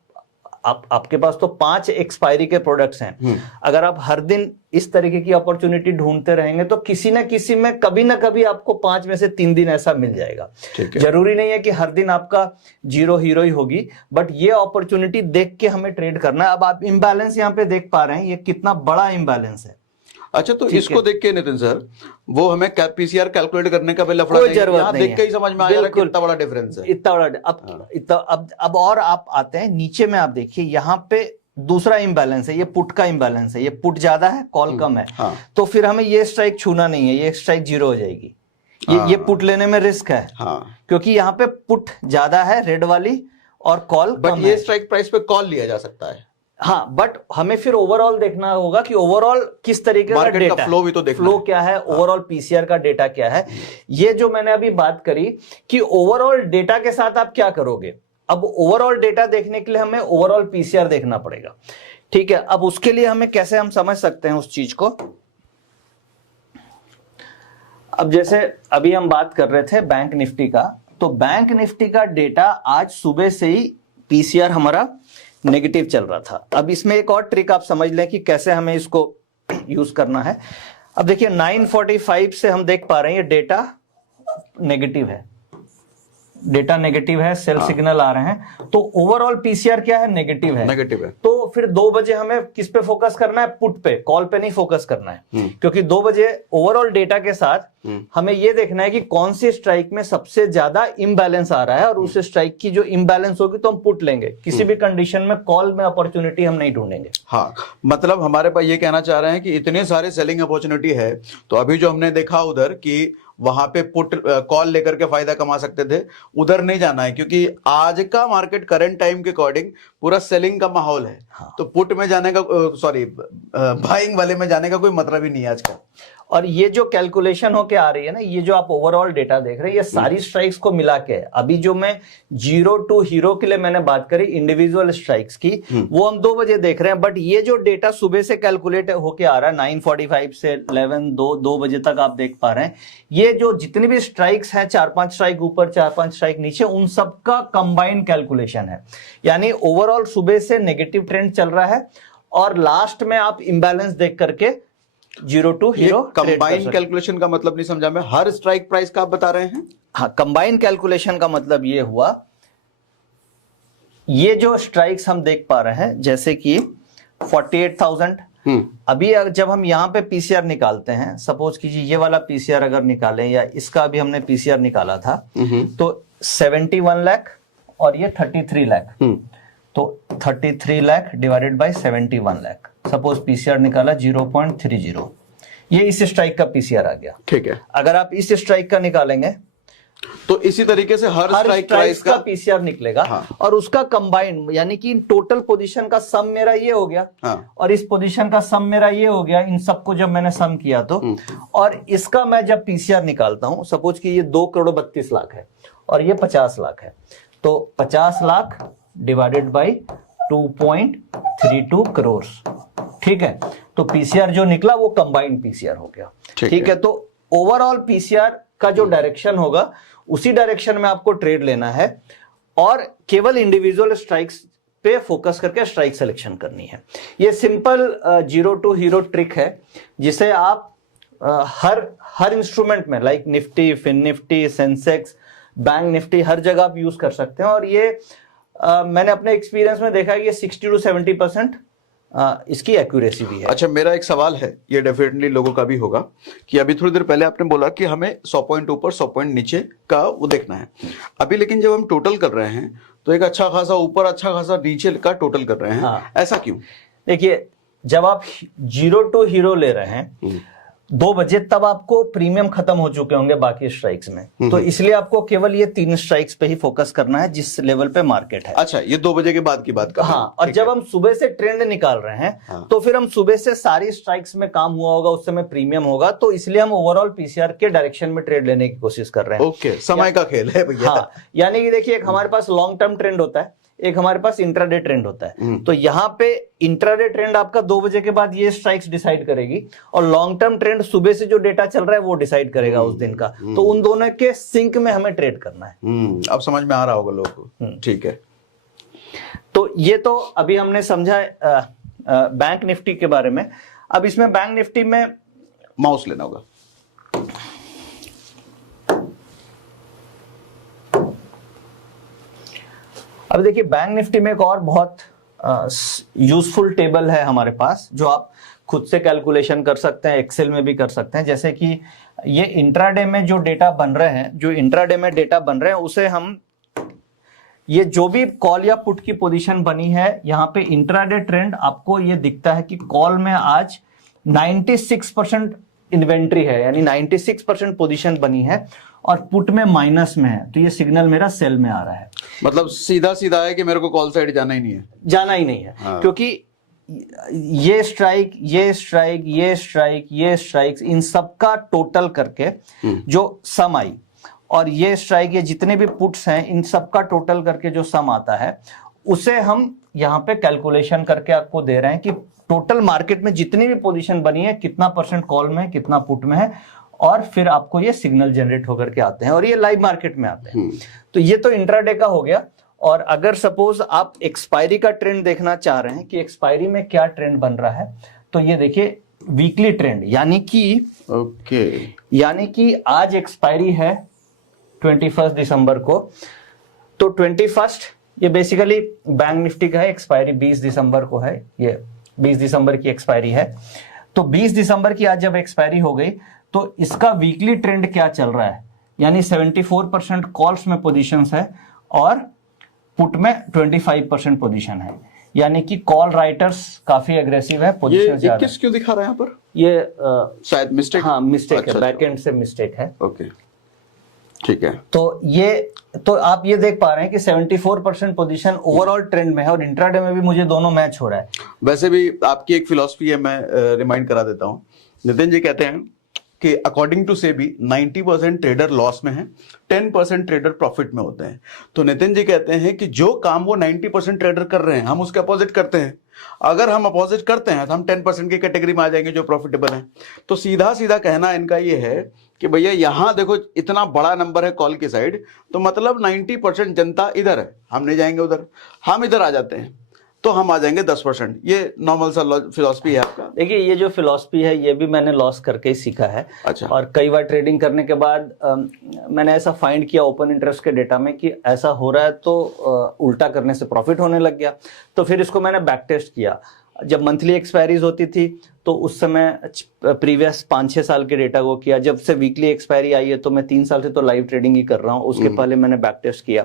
आपके पास तो 5 एक्सपायरी के प्रोडक्ट्स हैं। अगर आप हर दिन इस तरीके की अपॉर्चुनिटी ढूंढते रहेंगे तो किसी ना किसी में कभी ना कभी आपको 5 में से 3 दिन ऐसा मिल जाएगा। जरूरी नहीं है कि हर दिन आपका जीरो हीरो ही होगी, बट ये अपॉर्चुनिटी देख के हमें ट्रेड करना है। अब आप इम्बैलेंस यहाँ पे देख पा रहे हैं, ये कितना बड़ा इम्बैलेंस है। अच्छा, तो इसको देख के नितिन सर, वो हमें पीसीआर कैलकुलेट करने का भी लफड़ा नहीं, यहाँ देख के ही समझ में आ जाएगा कितना बड़ा डिफरेंस है। इतना बड़ा। अब और आप आते हैं नीचे में, आप देखिए यहाँ पे दूसरा इम्बैलेंस है, ये पुट का इम्बैलेंस है। ये पुट ज्यादा है, कॉल कम है। तो फिर हमें ये स्ट्राइक छूना नहीं है, ये स्ट्राइक जीरो हो जाएगी। ये पुट लेने में रिस्क है। हाँ, क्योंकि यहाँ पे पुट ज्यादा है रेड वाली और कॉल बट ये स्ट्राइक प्राइस पे कॉल लिया जा सकता है। हाँ, बट हमें फिर ओवरऑल देखना होगा कि ओवरऑल किस तरीके का डेटा, का फ्लो भी तो देखना फ्लो क्या है, ओवरऑल पीसीआर का डेटा क्या है। ये जो मैंने अभी बात करी कि ओवरऑल डेटा के साथ आप क्या करोगे, अब ओवरऑल डेटा देखने के लिए हमें ओवरऑल पीसीआर देखना पड़ेगा। ठीक है, अब उसके लिए हमें कैसे हम समझ सकते हैं उस चीज को। अब जैसे अभी हम बात कर रहे थे बैंक निफ्टी का, तो बैंक निफ्टी का डेटा आज सुबह से ही पीसीआर हमारा नेगेटिव चल रहा था। अब इसमें एक और ट्रिक आप समझ लें कि कैसे हमें इसको यूज करना है। अब देखिए 945 से हम देख पा रहे हैं ये डेटा नेगेटिव है, डेटा नेगेटिव है, सेल सिग्नल आ रहे हैं, तो ओवरऑल पीसीआर क्या है, नेगेटिव है। नेगेटिव है, तो फिर 2 बजे हमें किस पे फोकस करना है, पुट पे, कॉल पे नहीं फोकस करना है। क्योंकि 2 बजे ओवरऑल डेटा के साथ हमें यह देखना है कि कौन सी स्ट्राइक में सबसे ज्यादा इम्बैलेंस आ रहा है, और उस स्ट्राइक की जो इम्बैलेंस होगी तो हम पुट लेंगे। किसी भी कंडीशन में कॉल में अपॉर्चुनिटी हम नहीं ढूंढेंगे। हाँ, मतलब हमारे पास ये कहना चाह रहे हैं कि इतने सारे सेलिंग अपॉर्चुनिटी है, तो अभी जो हमने देखा उधर कि वहां पे पुट कॉल लेकर के फायदा कमा सकते थे, उधर नहीं जाना है, क्योंकि आज का मार्केट करंट टाइम के अकॉर्डिंग पूरा सेलिंग का माहौल है। हाँ। तो पुट में जाने का, सॉरी, बाइंग वाले में जाने का कोई मतलब ही नहीं है आज का। और ये जो कैलकुलेशन होके आ रही है ना, ये जो आप ओवरऑल डेटा देख रहे हैं, ये सारी स्ट्राइक्स को मिला के, अभी जो मैं 0 टू हीरो के लिए मैंने बात करी इंडिविजुअल स्ट्राइक्स की, वो हम 2 बजे देख रहे हैं। बट ये जो डेटा सुबह से कैलकुलेट होके आ रहा है 9:45 से 2 बजे तक आप देख पा रहे हैं, ये जो जितनी भी स्ट्राइक्स हैं, 4-5 स्ट्राइक ऊपर, 4-5 स्ट्राइक नीचे, उन सबका कंबाइंड कैलकुलेशन है। यानी ओवरऑल सुबह से नेगेटिव ट्रेंड चल रहा है, और लास्ट में आप इंबैलेंस देख करके 0 टू हीरो। कंबाइंड कैलकुलेशन का मतलब नहीं समझा मैं, हर स्ट्राइक प्राइस का आप बता रहे हैं? हाँ, कंबाइंड कैलकुलेशन का मतलब ये हुआ, ये जो स्ट्राइक्स हम देख पा रहे हैं जैसे कि 48,000, अभी जब हम यहां पे पीसीआर निकालते हैं, सपोज कीजिए ये वाला पीसीआर अगर निकालें, या इसका भी हमने पीसीआर निकाला था, तो 71 लाख और ये 33 लाख, तो 33 lakh divided by 71 lakh, suppose PCR निकाला 0.30, ये इस स्ट्राइक का पीसीआर आ गया। ठीक है, अगर आप इस स्ट्राइक का निकालेंगे तो इसी तरीके से हर स्ट्राइक प्राइस का पीसीआर निकलेगा। हाँ। और उसका कंबाइंड, यानी कि टोटल पोजीशन का सम मेरा ये हो गया। हाँ। और इस पोजीशन का सम मेरा ये हो गया, इन सबको जब मैंने सम किया तो, और इसका मैं जब पीसीआर निकालता हूं, सपोज कि ये 2,32,00,000 है और ये 50 लाख है, तो 50 लाख डिवाइडेड बाई 2.32 करोड़। ठीक है, तो पीसीआर जो निकला वो कंबाइंड पीसीआर हो गया। ठीक है, तो ओवरऑल पीसीआर का जो डायरेक्शन होगा उसी डायरेक्शन में आपको ट्रेड लेना है, और केवल इंडिविजुअल स्ट्राइक्स पे फोकस करके स्ट्राइक सिलेक्शन करनी है। ये सिंपल 0 टू हीरो ट्रिक है, जिसे आप हर इंस्ट्रूमेंट में, लाइक निफ्टी, फिन निफ्टी, सेंसेक्स, बैंक निफ्टी, हर जगह आप यूज कर सकते हैं। और ये मैंने अपने एक्सपीरियंस में देखा कि ये 60 to 70% इसकी एक्यूरेसी भी है। अच्छा, मेरा एक सवाल है, ये डेफिनेटली लोगों का भी होगा, कि अभी थोड़ी देर पहले आपने बोला कि हमें 100 पॉइंट ऊपर 100 पॉइंट नीचे का वो देखना है। अभी लेकिन जब हम टोटल कर रहे हैं तो एक अच्छा खासा ऊपर, अच्छा खासा नीचे का टोटल कर रहे हैं। हाँ। ऐसा क्यों? देखिए, जब आप 0 टू हीरो ले रहे हैं 2 बजे, तब आपको प्रीमियम खत्म हो चुके होंगे बाकी स्ट्राइक्स में, तो इसलिए आपको केवल ये 3 स्ट्राइक्स पे ही फोकस करना है जिस लेवल पे मार्केट है। अच्छा, ये 2 बजे के बाद की बात कर रहे हैं। हाँ, और जब हम सुबह से ट्रेंड निकाल रहे हैं, हाँ, तो फिर हम सुबह से सारी स्ट्राइक्स में काम हुआ होगा, उस समय प्रीमियम होगा, तो इसलिए हम ओवरऑल पीसीआर के डायरेक्शन में ट्रेड लेने की कोशिश कर रहे हैं। ओके, समय का खेल है भैया। हाँ, यानी कि देखिए, एक हमारे पास लॉन्ग टर्म ट्रेंड होता है, एक हमारे पास इंट्राडे ट्रेंड होता है। तो यहाँ पे इंट्राडे ट्रेंड आपका 2 बजे के बाद ये स्ट्राइक्स डिसाइड करेगी, और लॉन्ग टर्म ट्रेंड सुबह से जो डेटा चल रहा है वो डिसाइड करेगा उस दिन का। तो उन दोनों के सिंक में हमें ट्रेड करना है। अब समझ में आ रहा होगा लोगों को। ठीक है, तो ये तो अभी हमने समझा बैंक निफ्टी के बारे में। अब इसमें बैंक निफ्टी में माउस लेना होगा। अब देखिए, बैंक निफ्टी में एक और बहुत यूजफुल टेबल है हमारे पास, जो आप खुद से कैलकुलेशन कर सकते हैं, एक्सेल में भी कर सकते हैं। जैसे कि ये इंट्राडे में जो डेटा बन रहे हैं, जो इंट्राडे में डेटा बन रहे हैं, उसे हम, ये जो भी कॉल या पुट की पोजीशन बनी है, यहाँ पे इंट्राडे ट्रेंड आपको ये दिखता है कि कॉल में आज 96% इन्वेंट्री है, यानी 96% पोजीशन बनी है और पुट में माइनस में है, तो ये सिग्नल मेरा सेल में आ रहा है। मतलब सीधा सीधा है कि मेरे को कॉल साइड जाना ही नहीं है, जाना ही नहीं है। हाँ। क्योंकि ये स्ट्राइक, ये स्ट्राइक, ये स्ट्राइक, ये स्ट्राइक, इन सब का टोटल करके जो सम आई, और ये स्ट्राइक, ये जितने भी पुट्स हैं, इन सब का टोटल करके जो सम आता है, उसे हम यहाँ पे कैलकुलेशन करके आपको दे रहे हैं कि टोटल मार्केट में जितनी भी पोजीशन बनी है, कितना परसेंट कॉल में है, कितना पुट में है, और फिर आपको ये सिग्नल जनरेट होकर के आते हैं और ये लाइव मार्केट में आते हैं। तो ये तो इंट्राडे का हो गया। और अगर सपोज आप एक्सपायरी का ट्रेंड देखना चाह रहे हैं कि एक्सपायरी में क्या ट्रेंड बन रहा है, तो ये देखिए वीकली ट्रेंड, यानी कि आज एक्सपायरी है 21 दिसंबर को, तो 21 ये बेसिकली बैंक निफ्टी का है, एक्सपायरी 20 दिसंबर को है, ये 20 दिसंबर की एक्सपायरी है। तो 20 दिसंबर की आज जब एक्सपायरी हो गई, तो इसका वीकली ट्रेंड क्या चल रहा है, यानी 74% कॉल्स में पोजीशंस है और पुट में 25% पोजीशन है, यानी कि कॉल राइटर्स काफी एग्रेसिव है, पोजीशन ये 21 क्यों दिखा रहा है यहाँ पर? ये शायद मिस्टेक, हाँ मिस्टेक अच्छा, है, बैकएंड से मिस्टेक है। ओके, ठीक है। तो आप ये देख पा रहे हैं कि 74% पोजीशन ओवरऑल ट्रेंड में है और इंट्राडे में भी मुझे दोनों मैच हो रहा है। वैसे भी आपकी एक फिलॉसफी है, मैं रिमाइंड करा देता हूँ। नितिन जी कहते हैं कि according to SEBI 90% trader loss में है, 10% ट्रेडर प्रॉफिट में होते हैं। तो नितिन जी कहते हैं कि जो काम वो 90% ट्रेडर कर रहे हैं, हम उसके अपोजिट करते हैं। अगर हम अपोजिट करते हैं तो हम 10% की कैटेगरी में आ जाएंगे जो प्रॉफिटेबल है। तो सीधा सीधा कहना इनका ये है कि भैया यहां देखो इतना बड़ा नंबर है कॉल की साइड, तो मतलब 90% जनता इधर है, हम नहीं जाएंगे उधर, हम इधर आ जाते हैं तो हम आ जाएंगे 10%। ये नॉर्मल सा फिलॉसफी है आपका? देखिए ये जो फिलॉसफी है ये भी मैंने लॉस करके ही सीखा है। अच्छा। और कई बार ट्रेडिंग करने के बाद मैंने ऐसा फाइंड किया ओपन इंटरेस्ट के डेटा में कि ऐसा हो रहा है, तो उल्टा करने से प्रॉफिट होने लग गया। तो फिर इसको मैंने बैक टेस्ट किया। जब मंथली एक्सपायरीज होती थी तो उस समय प्रीवियस 5-6 साल के डेटा को किया। जब से वीकली एक्सपायरी आई है तो मैं 3 साल से तो लाइव ट्रेडिंग ही कर रहा हूँ, उसके पहले मैंने बैक टेस्ट किया।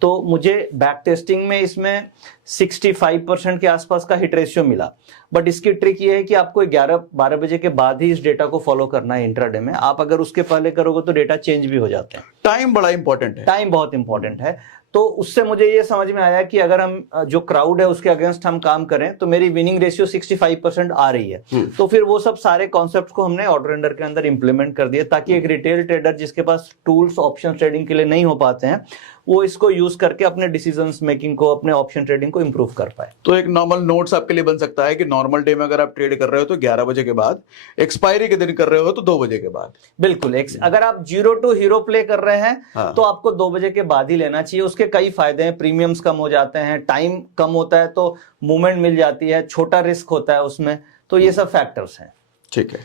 तो मुझे बैक टेस्टिंग में इसमें 65% के आसपास का हिट रेशियो मिला। बट इसकी ट्रिक ये है कि आपको 11-12 बजे के बाद ही इस डेटा को फॉलो करना है इंट्राडे में। आप अगर उसके पहले करोगे तो डेटा चेंज भी हो जाते हैं। टाइम बड़ा इंपॉर्टेंट है, टाइम बहुत इंपॉर्टेंट है। तो उससे मुझे ये समझ में आया कि अगर हम जो क्राउड है उसके अगेंस्ट हम काम करें तो मेरी विनिंग रेशियो 65% आ रही है। तो फिर वो सब सारे कॉन्सेप्ट्स को हमने ऑर्डर रेंडर के अंदर इंप्लीमेंट कर दिए, ताकि एक रिटेल ट्रेडर जिसके पास टूल्स ऑप्शन ट्रेडिंग के लिए नहीं हो पाते हैं, वो इसको यूज करके अपने डिसीजंस मेकिंग को, अपने ऑप्शन ट्रेडिंग को इंप्रूव कर पाए। तो एक नॉर्मल नोट्स आपके लिए बन सकता है कि नॉर्मल डे में अगर आप ट्रेड कर रहे हो तो 11 बजे के बाद, एक्सपायरी के दिन कर रहे हो तो 2 बजे के बाद। बिल्कुल। अगर आप 0 to हीरो प्ले कर रहे हैं हाँ। तो आपको 2 बजे के बाद ही लेना चाहिए। उसके कई फायदे हैं, प्रीमियम्स कम हो जाते हैं, टाइम कम होता है तो मूवमेंट मिल जाती है, छोटा रिस्क होता है उसमें। तो ये सब फैक्टर्स हैं। ठीक है,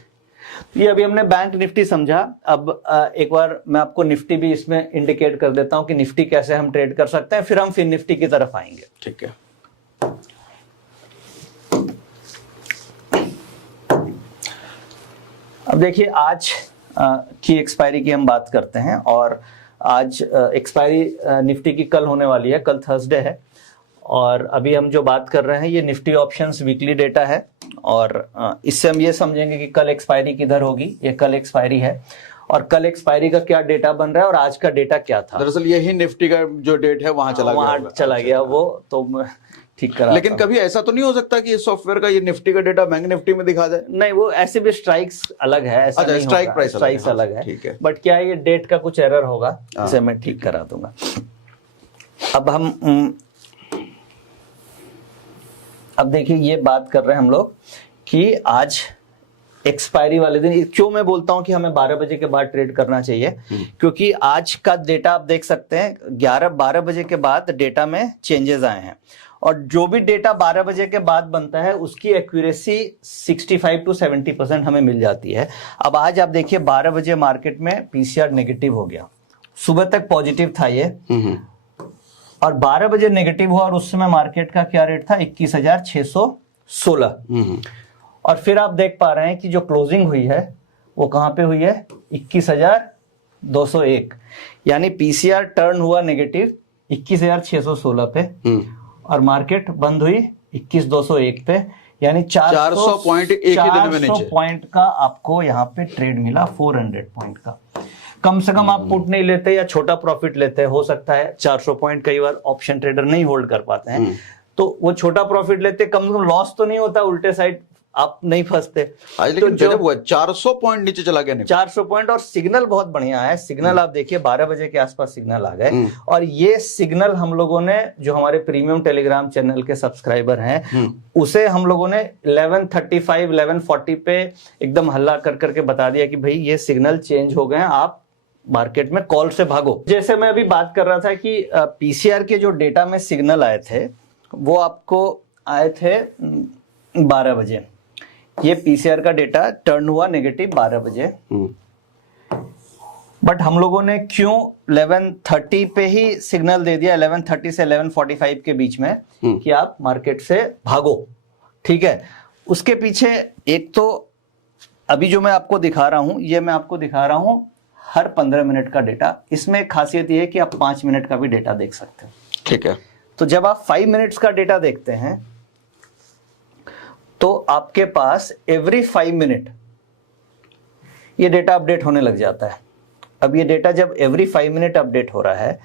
ये अभी हमने बैंक निफ्टी समझा। अब एक बार मैं आपको निफ्टी भी इसमें इंडिकेट कर देता हूं कि निफ्टी कैसे हम ट्रेड कर सकते हैं, फिर हम फिर निफ्टी की तरफ आएंगे। ठीक है। अब देखिए आज की एक्सपायरी की हम बात करते हैं, और आज एक्सपायरी निफ्टी की कल होने वाली है, कल थर्सडे है। और अभी हम जो बात कर रहे हैं ये निफ्टी ऑप्शंस वीकली डेटा है, और इससे हम ये समझेंगे कि कल एक्सपायरी किधर होगी। ये कल एक्सपायरी है और कल एक्सपायरी का क्या डेटा बन रहा है और आज का डेटा क्या था। दरअसल यही निफ्टी का जो डेट है वहां चला गया वो तो ठीक करा। लेकिन कभी ऐसा तो नहीं हो सकता कि सॉफ्टवेयर का ये निफ्टी का डेटा बैंक निफ्टी में दिखा जाए? नहीं, वो ऐसे भी स्ट्राइक्स अलग है, ऐसा नहीं स्ट्राइक होगा। प्राइस स्ट्राइक्स अलग है, ठीक है। बट क्या ये डेट का कुछ एरर होगा, इसे मैं ठीक करा दूंगा। अब देखिए ये बात कर रहे हैं हम लोग कि आज एक्सपायरी वाले दिन, क्यों मैं बोलता हूं कि हमें 12 बजे के बाद ट्रेड करना चाहिए, क्योंकि आज का डेटा आप देख सकते हैं 11-12 बजे के बाद डेटा में चेंजेस आए हैं, और जो भी डेटा 12 बजे के बाद बनता है उसकी एक्यूरेसी 65 to 70% हमें मिल जाती है। अब आज आप देखिए 12 बजे मार्केट में पीसीआर नेगेटिव हो गया, सुबह तक पॉजिटिव था ये, और 12 बजे नेगेटिव हुआ और उस समय मार्केट का क्या रेट था, 21,616। और फिर आप देख पा रहे हैं कि जो क्लोजिंग हुई है वो कहां पे हुई है, 21,201, यानी पीसीआर टर्न हुआ नेगेटिव 21,616 पे, और मार्केट बंद हुई 21,201 पे, यानी 400 पॉइंट एक ही दिन में नीचे। पॉइंट का आपको यहाँ पे ट्रेड मिला 400 पॉइंट का। कम से कम आप पुट नहीं लेते या छोटा प्रॉफिट लेते, हो सकता है 400 पॉइंट कई बार ऑप्शन ट्रेडर नहीं होल्ड कर पाते हैं, तो वो छोटा प्रॉफिट लेते, कम से कम लॉस तो नहीं होता, उल्टे साइड आप नहीं फंसते। आज लेकिन तो गजब हुआ, 400 पॉइंट नीचे चला गया निफ्टी। 400 पॉइंट, और सिग्नल बहुत बढ़िया है। सिग्नल आप देखिए 12 बजे के आसपास सिग्नल आ गए, और ये सिग्नल हम लोगों ने, जो हमारे प्रीमियम टेलीग्राम चैनल के सब्सक्राइबर हैं, उसे हम लोगों ने 11:35 11:40 पे एकदम हल्ला कर करके बता दिया कि भाई ये सिग्नल चेंज हो गए हैं, आप मार्केट में कॉल से भागो। जैसे मैं अभी बात कर रहा था कि पीसीआर के जो डेटा में सिग्नल आए थे वो आपको आए थे 12 बजे। ये पीसीआर का डेटा टर्न हुआ नेगेटिव 12 बजे, बट हम लोगों ने क्यों 11:30 पे ही सिग्नल दे दिया, 11:30 से 11:45 के बीच में, कि आप मार्केट से भागो। ठीक है, उसके पीछे एक तो अभी जो मैं आपको दिखा रहा हूं, ये मैं आपको दिखा रहा हूं हर 15 मिनट का डेटा। इसमें एक खासियत ये है कि आप 5 मिनट का भी डेटा देख सकते हो। ठीक है, तो जब आप 5 मिनट्स का डेटा देखते हैं तो आपके पास एवरी 5 मिनट ये डेटा अपडेट होने लग जाता है। अब ये डेटा जब एवरी 5 मिनट अपडेट हो रहा है,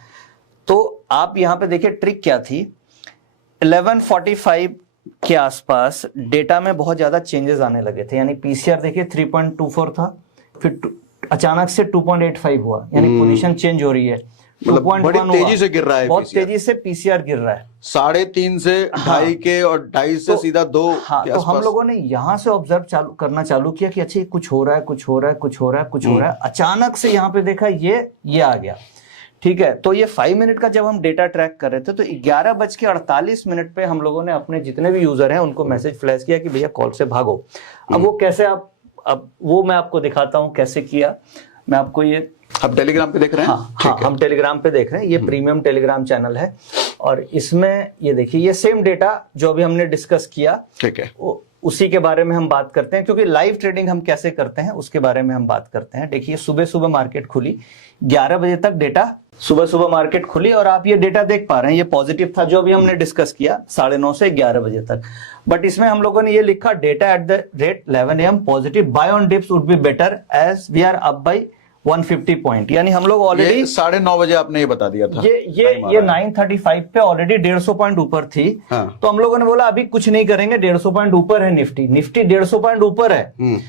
तो आप यहां पे देखिए ट्रिक क्या थी। 11:45 के आसपास डेटा में बहुत ज्यादा चेंजेस आने लगे थे, यानी पीसीआर देखिए 3.24 था, फिर अचानक से 2.85 हुआ, यानी पोजीशन चेंज हो रही है। मतलब बड़ी तेजी से गिर रहा है, बहुत तेजी से पीसीआर गिर रहा है, 3.5 से 2.5 के, और 2.5 से सीधा 2 के तो हम आसपास। लोगों ने यहां से ऑब्जर्व करना चालू किया कि अच्छा कुछ हो रहा है, कुछ हो रहा है, कुछ हो रहा है, कुछ हो रहा है। अचानक से यहाँ पे देखा ये आ गया। ठीक है, तो ये 5 मिनट का जब हम डेटा ट्रैक कर रहे थे, तो 11:48 पे हम लोगों ने अपने जितने भी यूजर हैं उनको मैसेज फ्लैश किया कि भैया कॉल से भागो। अब वो कैसे, अब वो मैं आपको दिखाता हूं कैसे किया। मैं आपको ये, आप टेलीग्राम पे देख रहे हैं? हाँ, हम टेलीग्राम पे देख रहे हैं। ये प्रीमियम टेलीग्राम चैनल है, और इसमें ये देखिए ये सेम डेटा जो अभी हमने डिस्कस किया, ठीक है, उसी के बारे में हम बात करते हैं, क्योंकि लाइव ट्रेडिंग हम कैसे करते हैं उसके बारे में हम बात करते हैं। देखिए सुबह सुबह मार्केट खुली, 11 बजे तक डेटा, सुबह सुबह मार्केट खुली, और आप ये डेटा देख पा रहे हैं, ये पॉजिटिव था जो अभी हमने डिस्कस किया 9:30 से 11 बजे तक। बट इसमें हम लोगों ने ये लिखा, data at the rate 11 AM positive, buy on dips would be better as we are up by 150 point. यानी हम लोग ऑलरेडी 9:30 बजे आपने ये बता दिया था, ये 9:35 पे ऑलरेडी 150 पॉइंट ऊपर थी। हाँ। तो हम लोगों ने बोला अभी कुछ नहीं करेंगे, 150 पॉइंट ऊपर है निफ्टी 150 पॉइंट ऊपर है,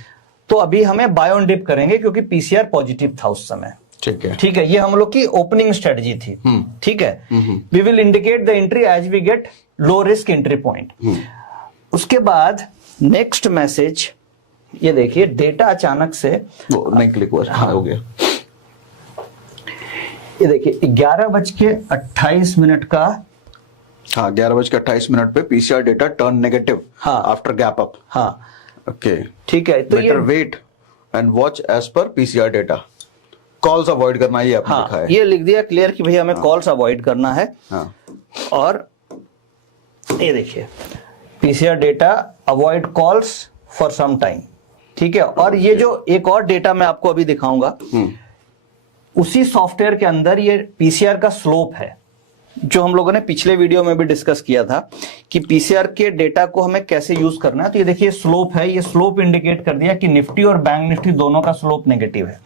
तो अभी हमें बाय ऑन डिप करेंगे, क्योंकि पीसीआर पॉजिटिव था उस समय। ठीक है, ये हम लोग की ओपनिंग स्ट्रेटजी थी। ठीक है, we will indicate the entry as we get low risk entry point. उसके बाद नेक्स्ट मैसेज, ये देखिए डेटा अचानक से वो नहीं क्लिक हुआ। हाँ, हो गया। ये देखिए 11:28 का, हाँ, 11:28 पे PCR data turn negative after gap up. हाँ, ओके, ठीक है, तो ये wait and watch as per PCR data. Calls avoid करना, ये आपने लिखा है, ये लिख दिया क्लियर कि भैया हमें कॉल्स अवॉइड करना है। और ये देखिए PCR data avoid calls for some time. ठीक है, और ये जो एक और डेटा मैं आपको अभी दिखाऊंगा, उसी सॉफ्टवेयर के अंदर ये पीसीआर का स्लोप है, जो हम लोगों ने पिछले वीडियो में भी डिस्कस किया था कि पीसीआर के डेटा को हमें कैसे यूज करना है। तो ये देखिए स्लोप है, ये स्लोप इंडिकेट कर दिया कि निफ्टी और बैंक निफ्टी दोनों का स्लोप नेगेटिव है।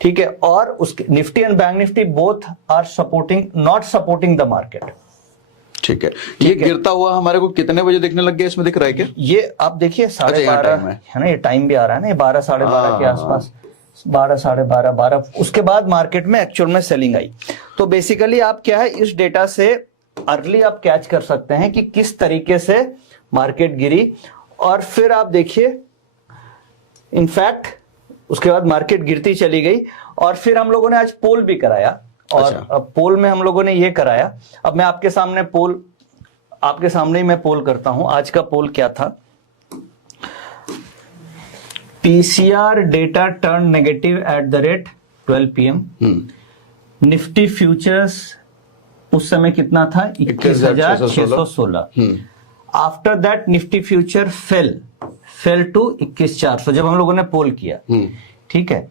ठीक है, और उसके Nifty and bank Nifty both are supporting, not supporting the market. ठीक है, ये गिरता हुआ हमारे को कितने बजे दिखने लग गया, इसमें दिख रहा है क्या? ये आप देखिए 12:30 है ना, ये टाइम भी आ रहा है ना, ये 12 साढ़े 12 के आसपास, 12 साढ़े 12 12, उसके बाद मार्केट में एक्चुअल में सेलिंग आई। तो बेसिकली आप क्या है, इस डेटा से अर्ली आप कैच कर सकते हैं कि किस तरीके से मार्केट गिरी, और फिर आप देखिए इनफैक्ट उसके बाद मार्केट गिरती चली गई। और फिर हम लोगों ने आज पोल भी कराया, और अब पोल में हम लोगों ने ये कराया, अब मैं आपके सामने पोल, आपके सामने ही मैं पोल करता हूं। आज का पोल क्या था, PCR data turn negative at the rate 12 PM। Nifty futures उस समय कितना था, 21,616। After that Nifty future fell to 21,400 जब हम लोगों ने पोल किया। ठीक है,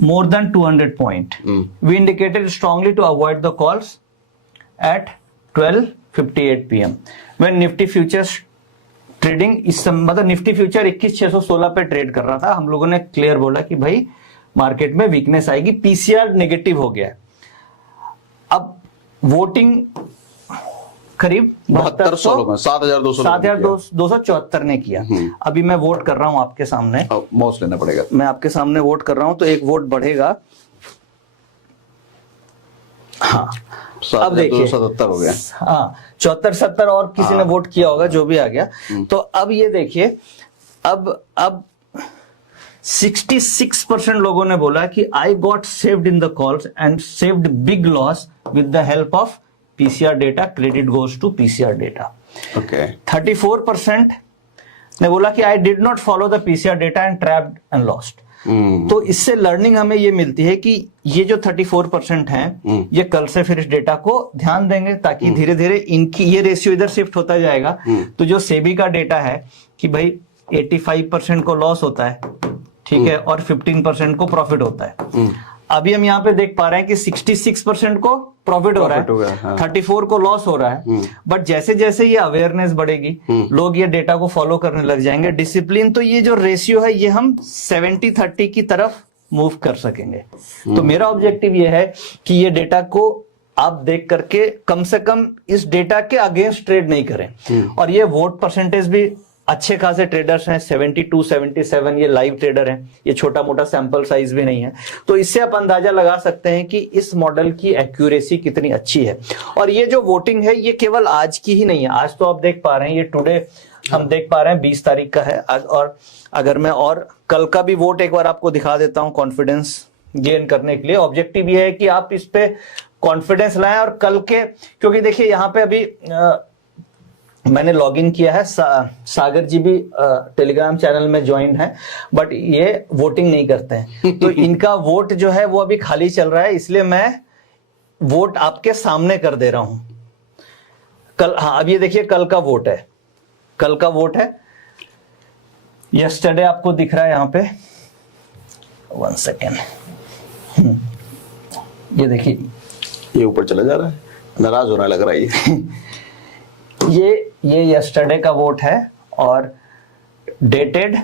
more than 200 point. We indicated strongly to avoid the calls at 12:58 PM when Nifty futures trading इस मतलब निफ्टी फ्यूचर 21,616 पे ट्रेड कर रहा था। हम लोगों ने क्लियर बोला कि भाई मार्केट में वीकनेस आएगी, पीसीआर नेगेटिव हो गया है। अब वोटिंग करीब 7,274 ने किया। अभी मैं वोट कर रहा हूं आपके सामने, माउस लेना पड़ेगा, मैं आपके सामने वोट कर रहा हूं, तो एक वोट बढ़ेगा। हाँ, अब देखिए 77 हो गया। हाँ, 74-70 और किसी ने वोट किया होगा, जो भी आ गया। तो अब ये देखिए, अब 66% लोगों ने बोला कि I got saved in the calls and saved big loss with the help of PCR data, credit goes to PCR data. Okay. 34% ने बोला कि I did not follow the PCR data and trapped and lost. तो इससे learning हमें ये मिलती है कि ये जो 34% हैं, ये कल से फिर इस डेटा को ध्यान देंगे, ताकि धीरे धीरे इनकी ये रेशियो इधर शिफ्ट होता जाएगा। तो जो सेबी का डेटा है कि भाई 85% को लॉस होता है, ठीक है, और 15% को प्रॉफिट होता है। अभी हम यहाँ पे देख पा रहे हैं कि 66% को प्रॉफिट हो रहा है, हाँ। 34 को लॉस हो रहा है। बट जैसे जैसे ये अवेयरनेस बढ़ेगी, लोग ये डेटा को फॉलो करने लग जाएंगे, डिसिप्लिन, तो ये जो रेशियो है ये हम 70-30 की तरफ मूव कर सकेंगे। तो मेरा ऑब्जेक्टिव ये है कि ये डेटा को आप देख करके कम से कम इस डेटा के अगेंस्ट ट्रेड नहीं करें। और ये वोट परसेंटेज भी अच्छे खासे ट्रेडर्स हैं, 72-77, ये लाइव ट्रेडर हैं, ये छोटा मोटा सैंपल साइज भी नहीं है। तो इससे आप अंदाजा लगा सकते हैं कि इस मॉडल की एक्यूरेसी कितनी अच्छी है। और ये जो वोटिंग है ये केवल आज की ही नहीं है, आज तो आप देख पा रहे हैं, ये टुडे हम देख पा रहे हैं 20 तारीख का है। और अगर मैं और कल का भी वोट एक बार आपको दिखा देता हूं, कॉन्फिडेंस गेन करने के लिए। ऑब्जेक्टिव ये है कि आप इस पे कॉन्फिडेंस लाएं, और कल के, क्योंकि देखिए यहाँ पे अभी मैंने लॉगिन किया है, सागर जी भी टेलीग्राम चैनल में ज्वाइन है, बट ये वोटिंग नहीं करते हैं। तो इनका वोट जो है वो अभी खाली चल रहा है, इसलिए मैं वोट आपके सामने कर दे रहा हूं कल। हाँ, अब ये देखिए कल का वोट है, कल का वोट है। यस्टरडे आपको दिख रहा है यहाँ पे, 1 सेकेंड, ये देखिए ये ऊपर चला जा रहा है, नाराज होने लग रहा है ये यस्टरडे का वोट है, और डेटेड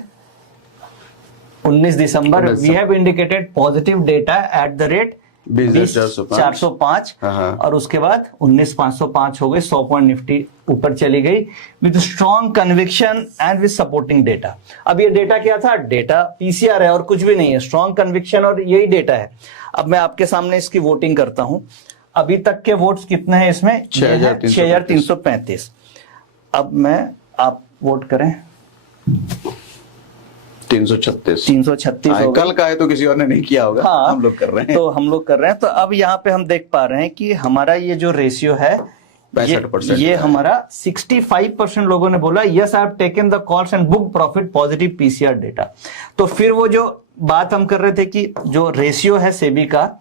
19 दिसंबर। We have indicated positive data at the rate 20,405, और उसके बाद 19,505 हो गए, 100 पॉइंट निफ्टी ऊपर चली गई with strong conviction and with supporting data. अब ये डेटा क्या था? डेटा पीसीआर है और कुछ भी नहीं है, स्ट्रॉन्ग कन्विक्शन, और यही डेटा है। अब मैं आपके सामने इसकी वोटिंग करता हूं। अभी तक के वोट्स कितने हैं इसमें? 6,335। अब आप वोट करें। 336 कल का है तो किसी और ने नहीं किया होगा। हाँ, हम लोग कर रहे हैं, तो हम लोग कर रहे हैं। तो अब यहाँ पे हम देख पा रहे हैं कि हमारा ये जो रेशियो है 65% ये हमारा 65% लोगों ने बोला yes I have taken the calls and book profit positive PCR data. तो फिर वो जो बात हम कर रहे थे कि जो रेशियो है सेबी का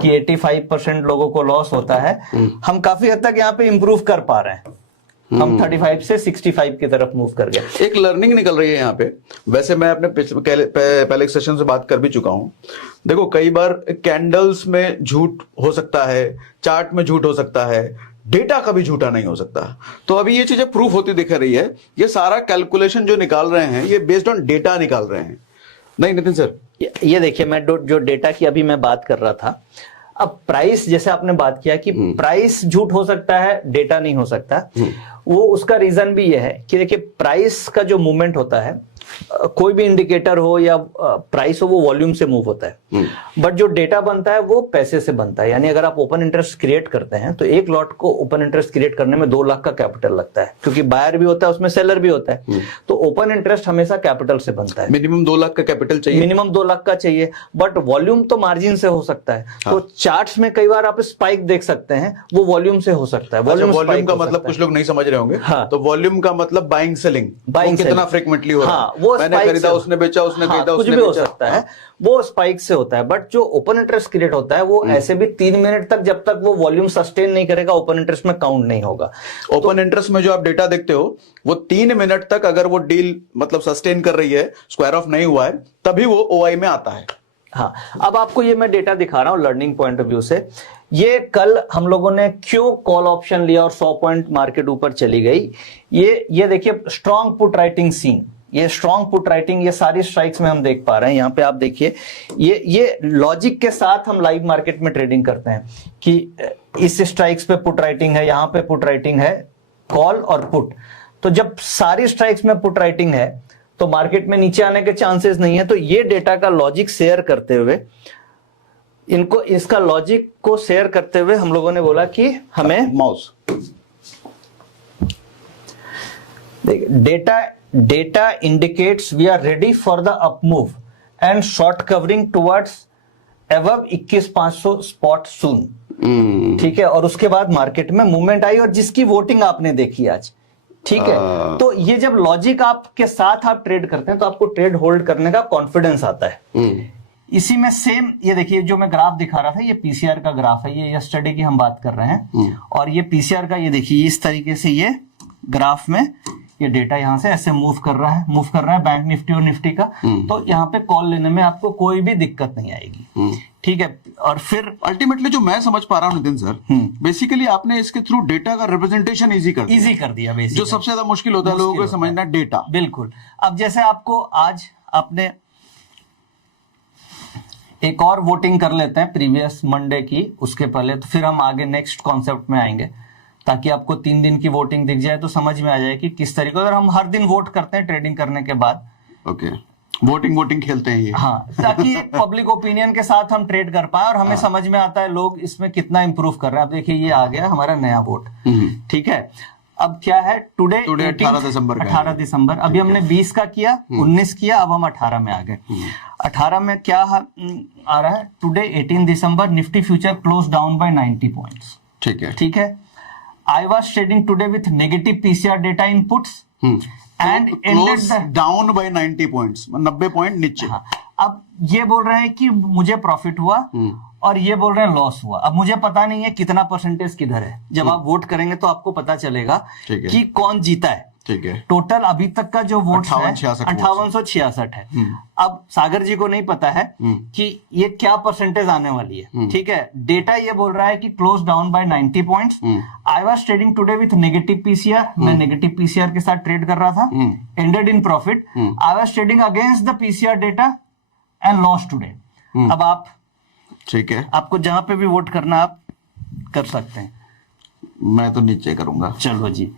कि 85% लोगों को लॉस होता है, हम काफी हद तक यहाँ पे इंप्रूव कर पा रहे हैं। हम 35 से 65 की तरफ मूव कर गए। एक लर्निंग निकल रही है यहाँ पे। वैसे मैं अपने पहले सेशन से बात कर भी चुका हूं। देखो, कई बार कैंडल्स में झूठ हो सकता है, चार्ट में झूठ हो सकता है, डेटा कभी झूठा नहीं हो सकता। तो अभी ये चीजें प्रूफ होती दिख रही है। ये सारा कैलकुलेशन जो निकाल रहे हैं ये बेस्ड ऑन डेटा निकाल रहे हैं, नहीं नितिन सर? ये देखिए, मैं जो डेटा की अभी मैं बात कर रहा था, अब प्राइस, जैसे आपने बात किया कि प्राइस झूठ हो सकता है, डेटा नहीं हो सकता, वो उसका रीजन भी ये है कि देखिए प्राइस का जो मूवमेंट होता है, कोई भी इंडिकेटर हो या प्राइस हो, वो वॉल्यूम से मूव होता है। बट जो डेटा बनता है वो पैसे से बनता है। यानी अगर आप ओपन इंटरेस्ट क्रिएट करते हैं तो एक लॉट को ओपन इंटरेस्ट क्रिएट करने में 2 लाख का कैपिटल लगता है, क्योंकि बायर भी होता है उसमें, सेलर भी होता है। तो ओपन इंटरेस्ट हमेशा कैपिटल से बनता है। मिनिमम 2 लाख का कैपिटल चाहिए, मिनिमम 2 लाख का चाहिए। बट वॉल्यूम तो मार्जिन से हो सकता है। तो चार्ट्स में कई बार आप स्पाइक देख सकते हैं, वो वॉल्यूम से हो सकता है। वॉल्यूम का मतलब कुछ लोग नहीं समझ रहे होंगे। तो वॉल्यूम का मतलब बाइंग सेलिंग, कितना फ्रीक्वेंटली हो रहा है, वो मैंने खरीदा, उसने बेचा, उसने खरीदा, कुछ भी हो सकता है, वो स्पाइक से होता है। बट जो ओपन इंटरेस्ट क्रिएट होता है वो ऐसे भी 3 मिनट तक, जब तक वो वॉल्यूम सस्टेन नहीं करेगा, ओपन इंटरेस्ट में काउंट नहीं होगा। ओपन इंटरेस्ट में जो आप डेटा देखते हो वो 3 मिनट तक अगर वो डील मतलब सस्टेन कर रही है, स्क्वायर ऑफ नहीं हुआ है, तभी वो ओआई में आता है। हाँ, अब आपको ये मैं डेटा दिखा रहा हूं लर्निंग पॉइंट ऑफ व्यू से। ये कल हम लोगों ने क्यों कॉल ऑप्शन लिया और 100 पॉइंट मार्केट ऊपर चली गई, ये देखिए स्ट्रॉन्ग पुट राइटिंग सीन, ये स्ट्रॉन्ग पुट राइटिंग, ये सारी स्ट्राइक्स में हम देख पा रहे हैं। यहाँ पे आप देखिए ये लॉजिक के साथ हम लाइव मार्केट में ट्रेडिंग करते हैं कि इस स्ट्राइक्स पे पुट राइटिंग है, यहाँ पे पुट राइटिंग है, कॉल और पुट। तो जब सारी स्ट्राइक्स में पुट राइटिंग है तो मार्केट में नीचे आने के चांसेस नहीं है। तो ये डेटा का लॉजिक शेयर करते हुए, इसका लॉजिक को शेयर करते हुए हम लोगों ने बोला कि हमें mouse data indicates we are ready for the up move and short covering towards above 21,500 spot soon. ठीक है, और उसके बाद मार्केट में मूवमेंट आई और जिसकी वोटिंग आपने देखी आज। ठीक है, तो ये जब लॉजिक आपके साथ आप ट्रेड करते हैं तो आपको ट्रेड होल्ड करने का कॉन्फिडेंस आता है। इसी में सेम ये देखिए जो मैं ग्राफ दिखा रहा था, ये पीसीआर का ग्राफ है, ये यस्टरडे की हम बात कर रहे हैं। और ये पीसीआर का ये देखिए इस तरीके से ये ग्राफ में ये डेटा यहां से ऐसे मूव कर रहा है बैंक निफ्टी और निफ्टी का। तो यहाँ पे कॉल लेने में आपको कोई भी दिक्कत नहीं आएगी। ठीक है, और फिर अल्टीमेटली जो मैं समझ पा रहा हूँ नितिन सर, बेसिकली आपने इसके थ्रू डेटा का रिप्रेजेंटेशन इजी कर दिया बेसिकली। जो सबसे ज्यादा मुश्किल होता है लोगों को समझना, डेटा। बिल्कुल। अब जैसे आपको आज आपने एक और वोटिंग कर लेते हैं प्रीवियस मंडे की, उसके पहले, तो फिर हम आगे नेक्स्ट कॉन्सेप्ट में आएंगे ताकि आपको 3 दिन की वोटिंग दिख जाए तो समझ में आ जाए कि किस तरीके। अगर हम हर दिन वोट करते हैं ट्रेडिंग करने के बाद, ओके, वोटिंग खेलते हैं ये, हाँ, ताकि पब्लिक ओपिनियन के साथ हम ट्रेड कर पाए और हमें समझ में आता है लोग इसमें कितना इंप्रूव कर रहे हैं। अब देखिए ये आ गया हमारा नया वोट। ठीक है, अब क्या है, टुडे 18 दिसंबर, 18 दिसंबर। अभी हमने 20 का किया, 19 किया, अब हम 18 में आ गए। 18 में क्या आ रहा है, today 18 December, Nifty future close down by 90 points. ठीक है, I was trading today with negative PCR data inputs and ended down by 90 points, 90 point नीचे। हाँ, अब ये बोल रहे हैं कि मुझे प्रॉफिट हुआ और ये बोल रहे हैं लॉस हुआ। अब मुझे पता नहीं है कितना परसेंटेज किधर है। जब आप वोट करेंगे तो आपको पता चलेगा कि कौन जीता है। ठीक है, टोटल अभी तक का जो वोट है 5866 है। अब सागर जी को नहीं पता है कि ये क्या परसेंटेज आने वाली है। ठीक है, डेटा ये बोल रहा है कि close down by 90 points. I was trading today with negative PCR, मैं नेगेटिव पीसीआर के साथ ट्रेड कर रहा था, ended in profit. I was trading against the PCR data and loss today. अब आप, ठीक है, आपको जहां पे भी वोट करना आप कर सकते हैं। मैं तो नीचे करूंगा। चलो जी,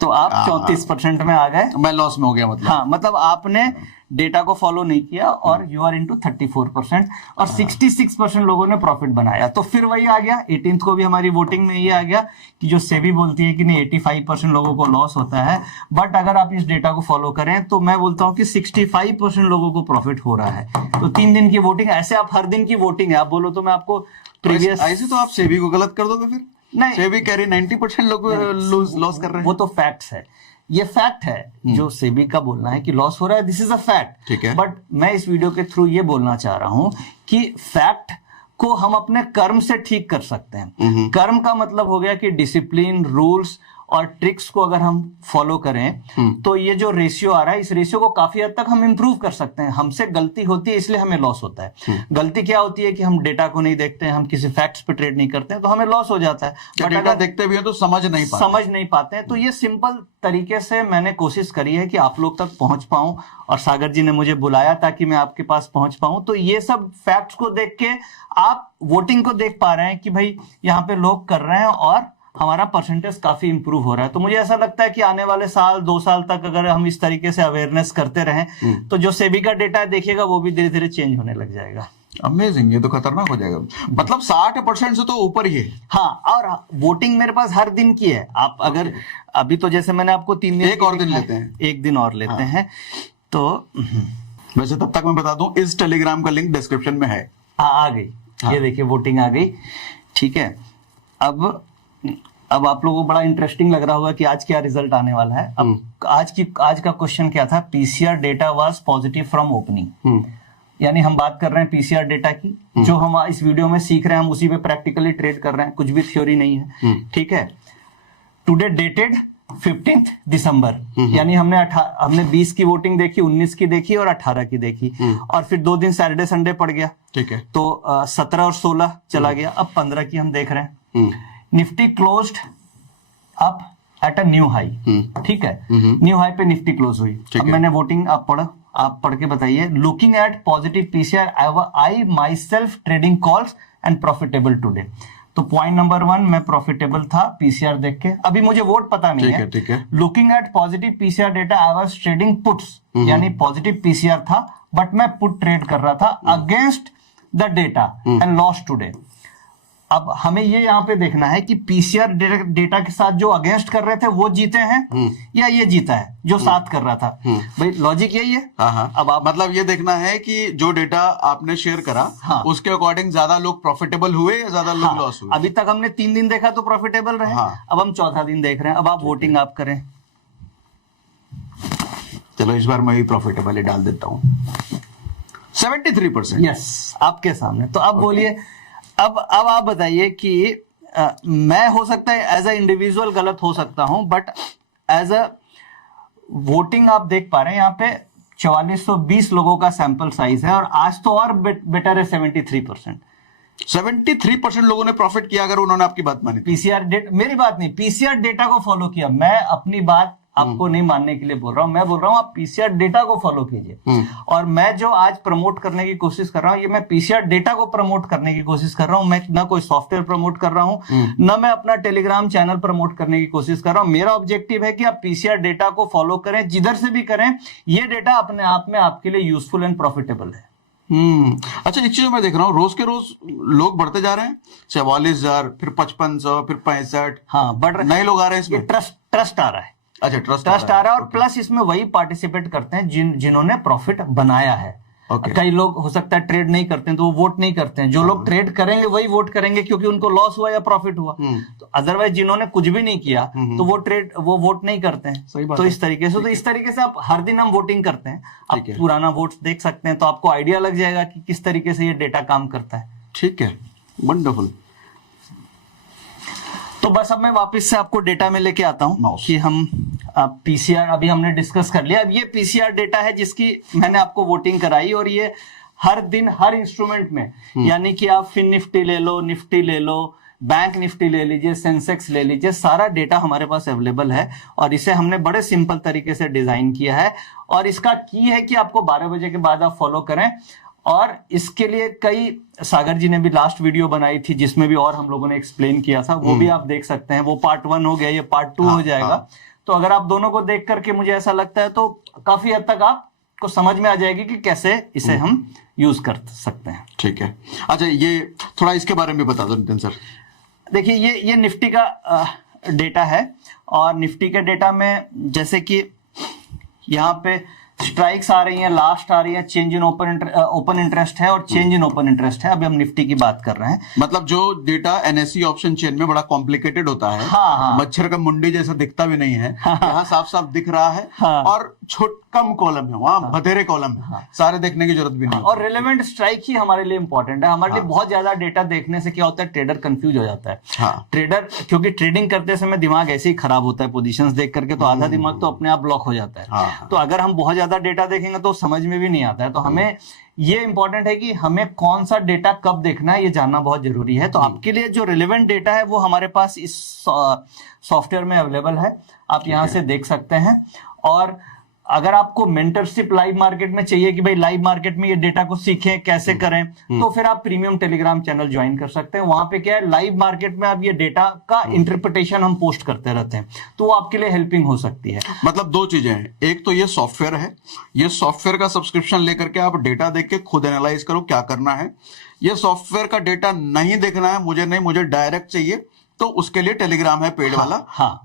तो आप 34% में आ गए। मैं लॉस में हो गया मतलब। हाँ, मतलब आपने डेटा को फॉलो नहीं किया और यू आर इनटू 34% और 66% लोगों ने प्रॉफिट बनाया। तो फिर वही आ गया, 18th को भी हमारी वोटिंग में ये आ गया कि जो सेबी बोलती है कि नहीं 85% लोगों को लॉस होता है, बट अगर आप इस डेटा को फॉलो करें तो मैं बोलता हूं कि 65% लोगों को प्रॉफिट हो रहा है। तो 3 दिन की वोटिंग, ऐसे आप हर दिन की वोटिंग है, आप बोलो तो मैं आपको प्रीवियस, ऐसे तो आप सेबी को गलत कर दोगे फिर। नहीं, सेबी कह रही 90% लोग लॉस कर रहे हैं। वो तो फैक्ट्स है, ये फैक्ट है जो सेबी का बोलना है कि लॉस हो रहा है, दिस इज अ फैक्ट। ठीक है, बट मैं इस वीडियो के थ्रू ये बोलना चाह रहा हूं कि फैक्ट को हम अपने कर्म से ठीक कर सकते हैं। कर्म का मतलब हो गया कि डिसिप्लिन, रूल्स और ट्रिक्स को अगर हम फॉलो करें तो ये जो रेशियो आ रहा है, इस रेशियो को काफी हद तक हम इंप्रूव कर सकते हैं। हमसे गलती होती है इसलिए हमें लॉस होता है। गलती क्या होती है कि हम डेटा को नहीं देखते हैं, हम किसी फैक्ट्स पे ट्रेड नहीं करते हैं, तो हमें लॉस हो जाता है। बट डेटा देखते भी हैं तो समझ नहीं पाते हैं। तो ये सिंपल तरीके से मैंने कोशिश करी है कि आप लोग तक पहुंच पाऊं, और सागर जी ने मुझे बुलाया ताकि मैं आपके पास पहुंच पाऊं। तो ये सब फैक्ट्स को देख के आप वोटिंग को देख पा रहे हैं कि भाई यहाँ पे लोग कर रहे हैं और हमारा परसेंटेज काफी इंप्रूव हो रहा है। तो मुझे ऐसा लगता है कि आने वाले साल 2 साल तक अगर हम इस तरीके से अवेयरनेस करते रहें तो जो सेबी का डेटा देखिएगा वो भी धीरे धीरे चेंज होने लग जाएगा। अमेजिंग, ये तो खतरनाक हो जाएगा। मतलब 60% से तो ऊपर ही है। हाँ, और वोटिंग मेरे पास हर दिन की है। आप अगर अभी तो जैसे मैंने आपको 3 दिन, एक और दिन लेते हैं, एक दिन और लेते हैं। तो वैसे तब तक मैं बता दूं, इस टेलीग्राम का लिंक डिस्क्रिप्शन में है। आ गई, ये देखिए वोटिंग आ गई। ठीक है, अब आप लोगों को बड़ा इंटरेस्टिंग लग रहा होगा कि आज क्या रिजल्ट आने वाला है। अब आज का क्वेश्चन क्या था, PCR data was positive from opening. यानी हम बात कर रहे हैं पीसीआर डेटा की, जो हम इस वीडियो में सीख रहे हैं हम उसी पे प्रैक्टिकली ट्रेड कर रहे हैं, कुछ भी थ्योरी नहीं है। ठीक है, टुडे डेटेड 15 दिसंबर, यानी हमने 20 की वोटिंग देखी, 19 की देखी और 18 की देखी, और फिर 2 दिन सैटरडे संडे पड़ गया, ठीक है, तो 17 और 16 चला गया। अब 15 की हम देख रहे हैं। Nifty closed up at a new high, ठीक है, न्यू हाई पे निफ्टी क्लोज हुई। अब मैंने वोटिंग आप पढ़ के बताइए। Looking at positive PCR, I my self trading calls and profitable today. तो पॉइंट नंबर 1, मैं प्रॉफिटेबल था पीसीआर देख के, अभी मुझे वोट पता नहीं है, ठीक है। Looking at positive PCR data, I was trading puts, यानी पॉजिटिव पीसीआर था बट मैं पुट ट्रेड कर रहा था against the data and lost today. अब हमें ये यहाँ पे देखना है कि पीसीआर डेटा के साथ जो अगेंस्ट कर रहे थे वो जीते हैं या ये जीता है जो साथ कर रहा था। भाई लॉजिक यही है। अब आप मतलब ये देखना है कि जो डेटा आपने शेयर करा, उसके अकॉर्डिंग ज्यादा लोग प्रॉफिटेबल हुए या ज्यादा लोग लॉस हुए। अभी तक हमने 3 दिन देखा तो प्रॉफिटेबल रहे, अब हम चौथा दिन देख रहे हैं। अब आप वोटिंग आप करें। चलो इस बार मैं भी प्रॉफिटेबल ही डाल देता हूँ, 73%। यस, आपके सामने। तो अब बोलिए, अब आप बताइए कि मैं हो सकता है एज अ इंडिविजुअल गलत हो सकता हूं, बट एज अ वोटिंग आप देख पा रहे हैं यहाँ पे 4420 लोगों का सैंपल साइज है, और आज तो और बेटर है 73%। 73% लोगों ने प्रॉफिट किया अगर उन्होंने आपकी बात मानी। पीसीआर डेटा, मेरी बात नहीं, पीसीआर डेटा को फॉलो किया। मैं अपनी बात आपको नहीं मानने के लिए बोल रहा हूं, मैं बोल रहा हूं आप पीसीआर डेटा को फॉलो कीजिए। और मैं जो आज प्रमोट करने की कोशिश कर रहा हूं, ये मैं पीसीआर डेटा को प्रमोट करने की कोशिश कर रहा हूं। मैं ना कोई सॉफ्टवेयर प्रमोट कर रहा हूं, ना मैं अपना टेलीग्राम चैनल प्रमोट करने की कोशिश कर रहा हूं। मेरा ऑब्जेक्टिव है कि आप पीसीआर डेटा को फॉलो करें, जिधर से भी करें। ये डेटा अपने आप में आपके लिए यूजफुल एंड प्रॉफिटेबल है। अच्छा, एक चीज मैं देख रहा हूँ, रोज के रोज लोग बढ़ते जा रहे हैं, 44,000, फिर 5500, फिर 65। हाँ, बढ़ रहे, नए लोग आ रहे हैं इसमें। ट्रस्ट आ रहा है। अच्छा, ट्रस्ट आ रहा है, और प्लस इसमें वही पार्टिसिपेट करते हैं जिन्होंने प्रॉफिट बनाया है। कई लोग हो सकता है ट्रेड नहीं करते हैं तो वो वोट नहीं करते हैं। जो लोग ट्रेड करेंगे वही वोट करेंगे, क्योंकि उनको लॉस हुआ या प्रॉफिट हुआ। तो अदरवाइज जिन्होंने कुछ भी नहीं किया तो वो वोट नहीं करते हैं। तो इस तरीके से आप हर दिन हम वोटिंग करते हैं। आप पुराना वोट देख सकते हैं, तो आपको आइडिया लग जाएगा कि किस तरीके से ये डेटा काम करता है। ठीक है, वंडरफुल। तो बस अब मैं वापस से आपको डेटा में लेके आता हूं कि हम पीसीआर अभी हमने डिस्कस कर लिया। अब ये पीसीआर डेटा है जिसकी मैंने आपको वोटिंग कराई, और ये हर दिन हर इंस्ट्रूमेंट में, यानी कि आप फिन निफ्टी ले लो, निफ्टी ले लो, बैंक निफ्टी ले लीजिए, सेंसेक्स ले लीजिए, सारा डेटा हमारे पास अवेलेबल है। और इसे हमने बड़े सिंपल तरीके से डिजाइन किया है, और इसका की है कि आपको 12 बजे के बाद आप फॉलो करें। और इसके लिए कई, सागर जी ने भी लास्ट वीडियो बनाई थी जिसमें भी और हम लोगों ने एक्सप्लेन किया था, वो भी आप देख सकते हैं। वो पार्ट 1 हो गया, ये पार्ट 2 हो जाएगा। तो अगर आप दोनों को देख करके, मुझे ऐसा लगता है तो काफी हद तक आपको समझ में आ जाएगी कि कैसे इसे हम यूज कर सकते हैं। ठीक है। अच्छा, ये थोड़ा इसके बारे में बता दो नितिन सर। देखिए, ये निफ्टी का डेटा है, और निफ्टी के डेटा में जैसे कि यहाँ पे स्ट्राइक्स आ रही हैं, लास्ट आ रही है, चेंज इन ओपन इंटरेस्ट है और चेंज इन ओपन इंटरेस्ट है। अभी हम निफ्टी की बात कर रहे हैं। मतलब जो डेटा एनएसई ऑप्शन चेन में बड़ा कॉम्प्लिकेटेड होता है, मच्छर का मुंडी जैसा दिखता भी नहीं है, यहाँ साफ साफ दिख रहा है, और कम कॉलम है, वहां बतेरे कॉलम है, सारे देखने की जरूरत भी नहीं। और रिलेवेंट स्ट्राइक ही हमारे लिए इंपॉर्टेंट है। हमारे लिए बहुत ज्यादा डेटा देखने से क्या होता है, ट्रेडर कंफ्यूज हो जाता है। ट्रेडर, क्योंकि ट्रेडिंग करते समय दिमाग ऐसे ही खराब होता है पोजीशंस देख करके, तो आधा दिमाग तो अपने आप ब्लॉक हो जाता है। तो अगर हम बहुत ज्यादा डेटा देखेंगे तो समझ में भी नहीं आता है। तो हमें ये इंपॉर्टेंट है कि हमें कौन सा डेटा कब देखना है, ये जानना बहुत जरूरी है। तो आपके लिए जो रिलेवेंट डेटा है वो हमारे पास इस सॉफ्टवेयर में अवेलेबल है, आप यहां से देख सकते हैं। और अगर आपको मेंटरशिप लाइव मार्केट में चाहिए कि भाई लाइव मार्केट में ये डेटा को सीखें कैसे करें, तो फिर आप प्रीमियम टेलीग्राम चैनल ज्वाइन कर सकते हैं। वहां पे क्या है, लाइव मार्केट में आप ये डेटा का इंटरप्रिटेशन हम पोस्ट करते रहते हैं, तो वो आपके लिए हेल्पिंग हो सकती है। मतलब 2 चीजें हैं, एक तो ये सॉफ्टवेयर है, ये सॉफ्टवेयर का सब्सक्रिप्शन लेकर के आप डेटा देख के खुद एनालाइज करो क्या करना है। ये सॉफ्टवेयर का डेटा नहीं देखना है, मुझे डायरेक्ट चाहिए, तो उसके लिए टेलीग्राम है पेड वाला,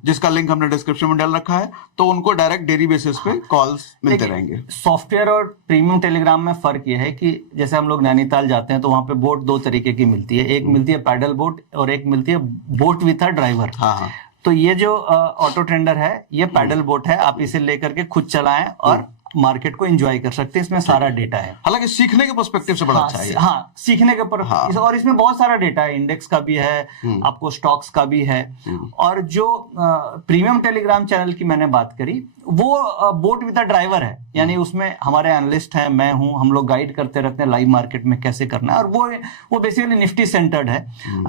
जिसका लिंक हमने डिस्क्रिप्शन में डाल रखा है। तो उनको डायरेक्ट डेली बेसिस पे कॉल्स मिलते रहेंगे। सॉफ्टवेयर और प्रीमियम टेलीग्राम में फर्क यह है कि जैसे हम लोग नैनीताल जाते हैं तो वहां पे बोट 2 तरीके की मिलती है, एक मिलती है पैडल बोट और एक मिलती है बोट विथ अ ड्राइवर। तो ये जो ऑटो ट्रेंडर है, ये पैडल बोट है, आप इसे लेकर के खुद चलाएं और मार्केट को एंजॉय कर सकते हैं। इसमें सारा डेटा है, हालांकि सीखने के पर्सपेक्टिव से बड़ा अच्छा है। हाँ, सीखने के पर हाँ। और इसमें बहुत सारा डेटा है, इंडेक्स का भी है, आपको स्टॉक्स का भी है। और जो प्रीमियम टेलीग्राम चैनल की मैंने बात करी, वो बोट विद द ड्राइवर है, यानी उसमें हमारे एनालिस्ट है, मैं हूं, हम लोग गाइड करते रहते हैं लाइव मार्केट में कैसे करना है। और वो बेसिकली निफ्टी सेंटर्ड है।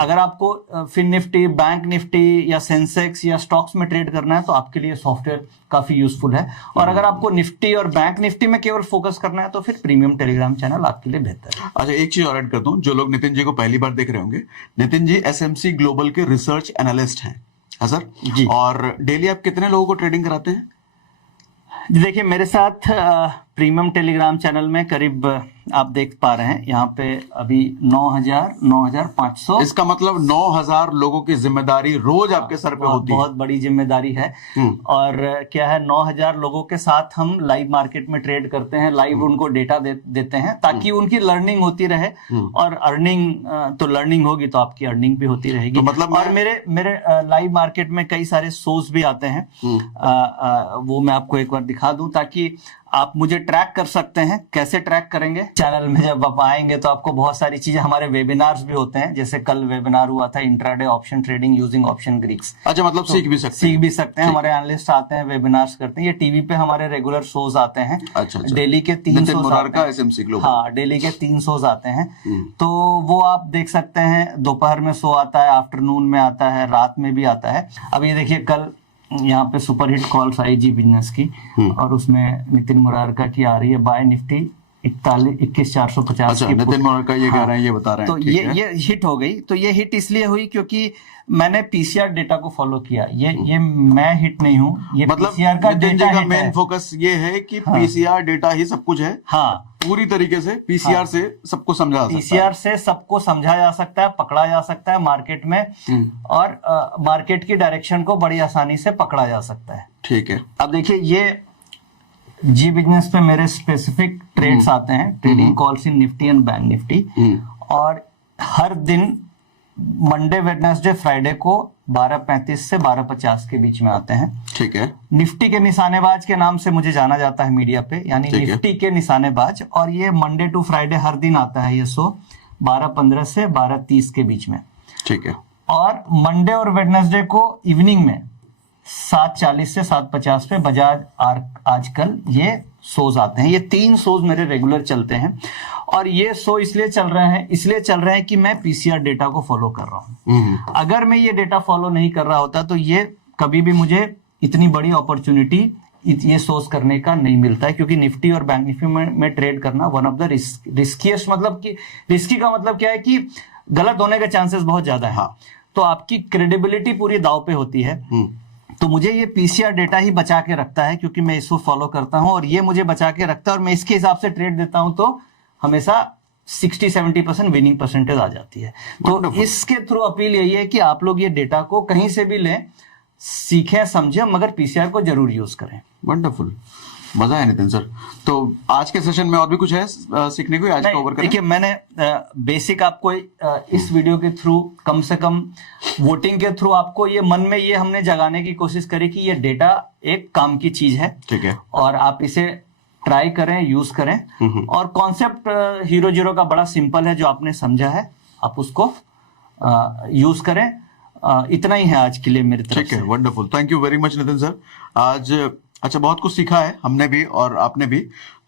अगर आपको फिन निफ्टी, बैंक निफ्टी या सेंसेक्स या स्टॉक्स में ट्रेड करना है तो आपके लिए सॉफ्टवेयर काफी यूजफुल है। और अगर आपको निफ्टी और बैंक निफ्टी में केवल फोकस करना है तो फिर प्रीमियम टेलीग्राम चैनल आपके लिए बेहतर है। अच्छा, एक चीज और ऐड करता हूँ, जो लोग नितिन जी को पहली बार देख रहे होंगे, नितिन जी एसएमसी ग्लोबल के रिसर्च एनालिस्ट हैं। हाँ सर जी। और डेली आप कितने लोगों को ट्रेडिंग कराते हैं? देखिए, मेरे साथ प्रीमियम टेलीग्राम चैनल में करीब आप देख पा रहे हैं यहाँ पे अभी 9,500। इसका मतलब 9,000 लोगों की जिम्मेदारी रोज आपके सर पे होती है। बहुत बड़ी जिम्मेदारी है। और क्या है, 9,000 लोगों के साथ हम लाइव मार्केट में ट्रेड करते हैं, लाइव उनको डेटा देते हैं ताकि उनकी लर्निंग होती रहे। और अर्निंग तो लर्निंग होगी तो आपकी अर्निंग भी होती रहेगी। तो मतलब और मेरे लाइव मार्केट में कई सारे शोज भी आते हैं। वो मैं आपको एक बार दिखा दूं ताकि आप मुझे ट्रैक कर सकते हैं। कैसे ट्रैक करेंगे? चैनल में जब आप आएंगे तो आपको बहुत सारी चीजें, हमारे वेबिनार्स भी होते हैं, जैसे कल वेबिनार हुआ था intraday option trading using option Greeks. अच्छा, मतलब सीख भी सकते हैं। हमारे एनालिस्ट आते हैं, वेबिनार्स करते हैं। ये टीवी पे हमारे रेगुलर शोज आते हैं। अच्छा। डेली के 3 नितिन शोज मुरार आते का हैं। SMC global. हाँ, डेली के 3 शोज आते हैं। तो वो आप देख सकते हैं। दोपहर में शो आता है, आफ्टरनून में आता है, रात में भी आता है। अब ये देखिए, कल यहाँ पे सुपर हिट कॉल्स आई जी बिजनेस की, और उसमें नितिन मुरारका की आ रही है बाय निफ्टी 21,450। अच्छा, नितिन मुरारका ये कह रहे हैं, ये बता रहे हैं। तो ये हिट हो गई। तो ये हिट इसलिए हुई क्योंकि मैंने पीसीआर डेटा को फॉलो किया। ये मैं हिट नहीं हूँ, ये मतलब पीसीआर का नितिन जी डेटा का हिट मेन है। फोकस ये है कि पीसीआर डेटा ही सब कुछ है। हाँ, पूरी तरीके से पीसीआर से सबको समझा जा सकता है। पीसीआर से सबको समझा जा सकता है, पकड़ा जा सकता है मार्केट में, और मार्केट की डायरेक्शन को बड़ी आसानी से पकड़ा जा सकता है। ठीक है। अब देखिए, ये जी बिजनेस पे मेरे स्पेसिफिक ट्रेड्स आते हैं, trading calls in Nifty and bank Nifty. और हर दिन मंडे, वेडनेसडे, फ्राइडे को 12:35 से 12:50 के बीच में आते हैं। ठीक है। निफ्टी के निशानेबाज के नाम से मुझे जाना जाता है मीडिया पे, यानी निफ्टी के निशानेबाज। और ये मंडे टू फ्राइडे हर दिन आता है ये शो, 12:15 से 12:30 के बीच में। ठीक है। और मंडे और वेडनेसडे को इवनिंग में 7:40 से 7:50 पे बजाज आजकल ये शोज आते हैं। ये 3 शोज मेरे रेगुलर चलते हैं। और ये शो इसलिए चल रहे हैं कि मैं पीसीआर डेटा को फॉलो कर रहा हूँ। अगर मैं ये डेटा फॉलो नहीं कर रहा होता तो ये कभी भी मुझे इतनी बड़ी अपॉर्चुनिटी ये सोर्स करने का नहीं मिलता है। क्योंकि निफ्टी और बैंक निफ्टी में ट्रेड करना वन ऑफ द रिस्कीएस्ट, मतलब कि रिस्की का मतलब क्या है कि गलत होने के चांसेस बहुत ज्यादा है। तो आपकी क्रेडिबिलिटी पूरी दांव पे होती है। तो मुझे ये पीसीआर डेटा ही बचा के रखता है, क्योंकि मैं इसको फॉलो करता हूं और ये मुझे बचा के रखता है। और मैं इसके हिसाब से ट्रेड देता हूं तो हमेशा 60-70% विनिंग परसेंटेज आ जाती है। तो इसके थ्रू अपील यही है कि आप लोग ये डेटा को कहीं से भी लें, सीखें, समझें, मगर पीसीआर को जरूर यूज करें। वंडरफुल, मजा है नितिन सर। तो आज के सेशन में और भी कुछ है सीखने को, आज कवर करें? देखिए, मैंने बेसिक आपको इस वीडियो के थ्रू, कम से कम वोटिंग के थ्रू, आपको ये मन में ये हमने जगाने की कोशिश करी कि ये डेटा एक काम की चीज है। ठीक है। और आप इसे ट्राई करें, यूज करें। और कॉन्सेप्ट हीरो जीरो का बड़ा सिंपल है, जो आपने समझा है आप उसको यूज करें। इतना ही है आज के लिए मेरी तरफ से। ठीक है, wonderful, thank you very much Nitin sir. आज अच्छा, बहुत कुछ सीखा है हमने भी और आपने भी।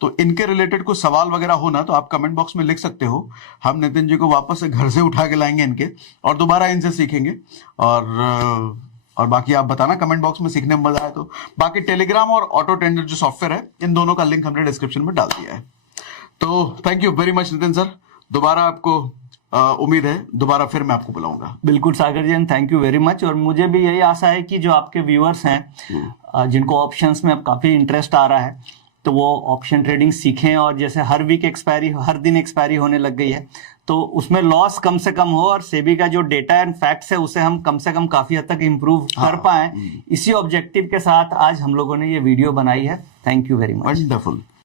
तो इनके रिलेटेड कुछ सवाल वगैरह हो ना तो आप कमेंट बॉक्स में लिख सकते हो। हम नितिन जी को वापस से घर से उठा के लाएंगे इनके, और दोबारा इनसे सीखेंगे। और बाकी आप बताना कमेंट बॉक्स में, सीखने में मजा आए तो। बाकी टेलीग्राम और ऑटो टेंडर जो सॉफ्टवेयर है, इन दोनों का लिंक हमने डिस्क्रिप्शन में डाल दिया है। तो thank you very much Nitin sir. दोबारा आपको उम्मीद है दोबारा फिर मैं आपको बुलाऊंगा। बिल्कुल सागर जी, थैंक यू वेरी मच। और मुझे भी यही आशा है कि जो आपके व्यूअर्स हैं, जिनको ऑप्शंस में अब काफी इंटरेस्ट आ रहा है, तो वो ऑप्शन ट्रेडिंग सीखें। और जैसे हर दिन एक्सपायरी होने लग गई है, तो उसमें लॉस कम से कम हो, और सेबी का जो डेटा एंड फैक्ट्स है उसे हम कम से कम काफी हद तक इम्प्रूव कर पाए। इसी ऑब्जेक्टिव के साथ आज हम लोगों ने ये वीडियो बनाई है। Thank you very much. Wonderful.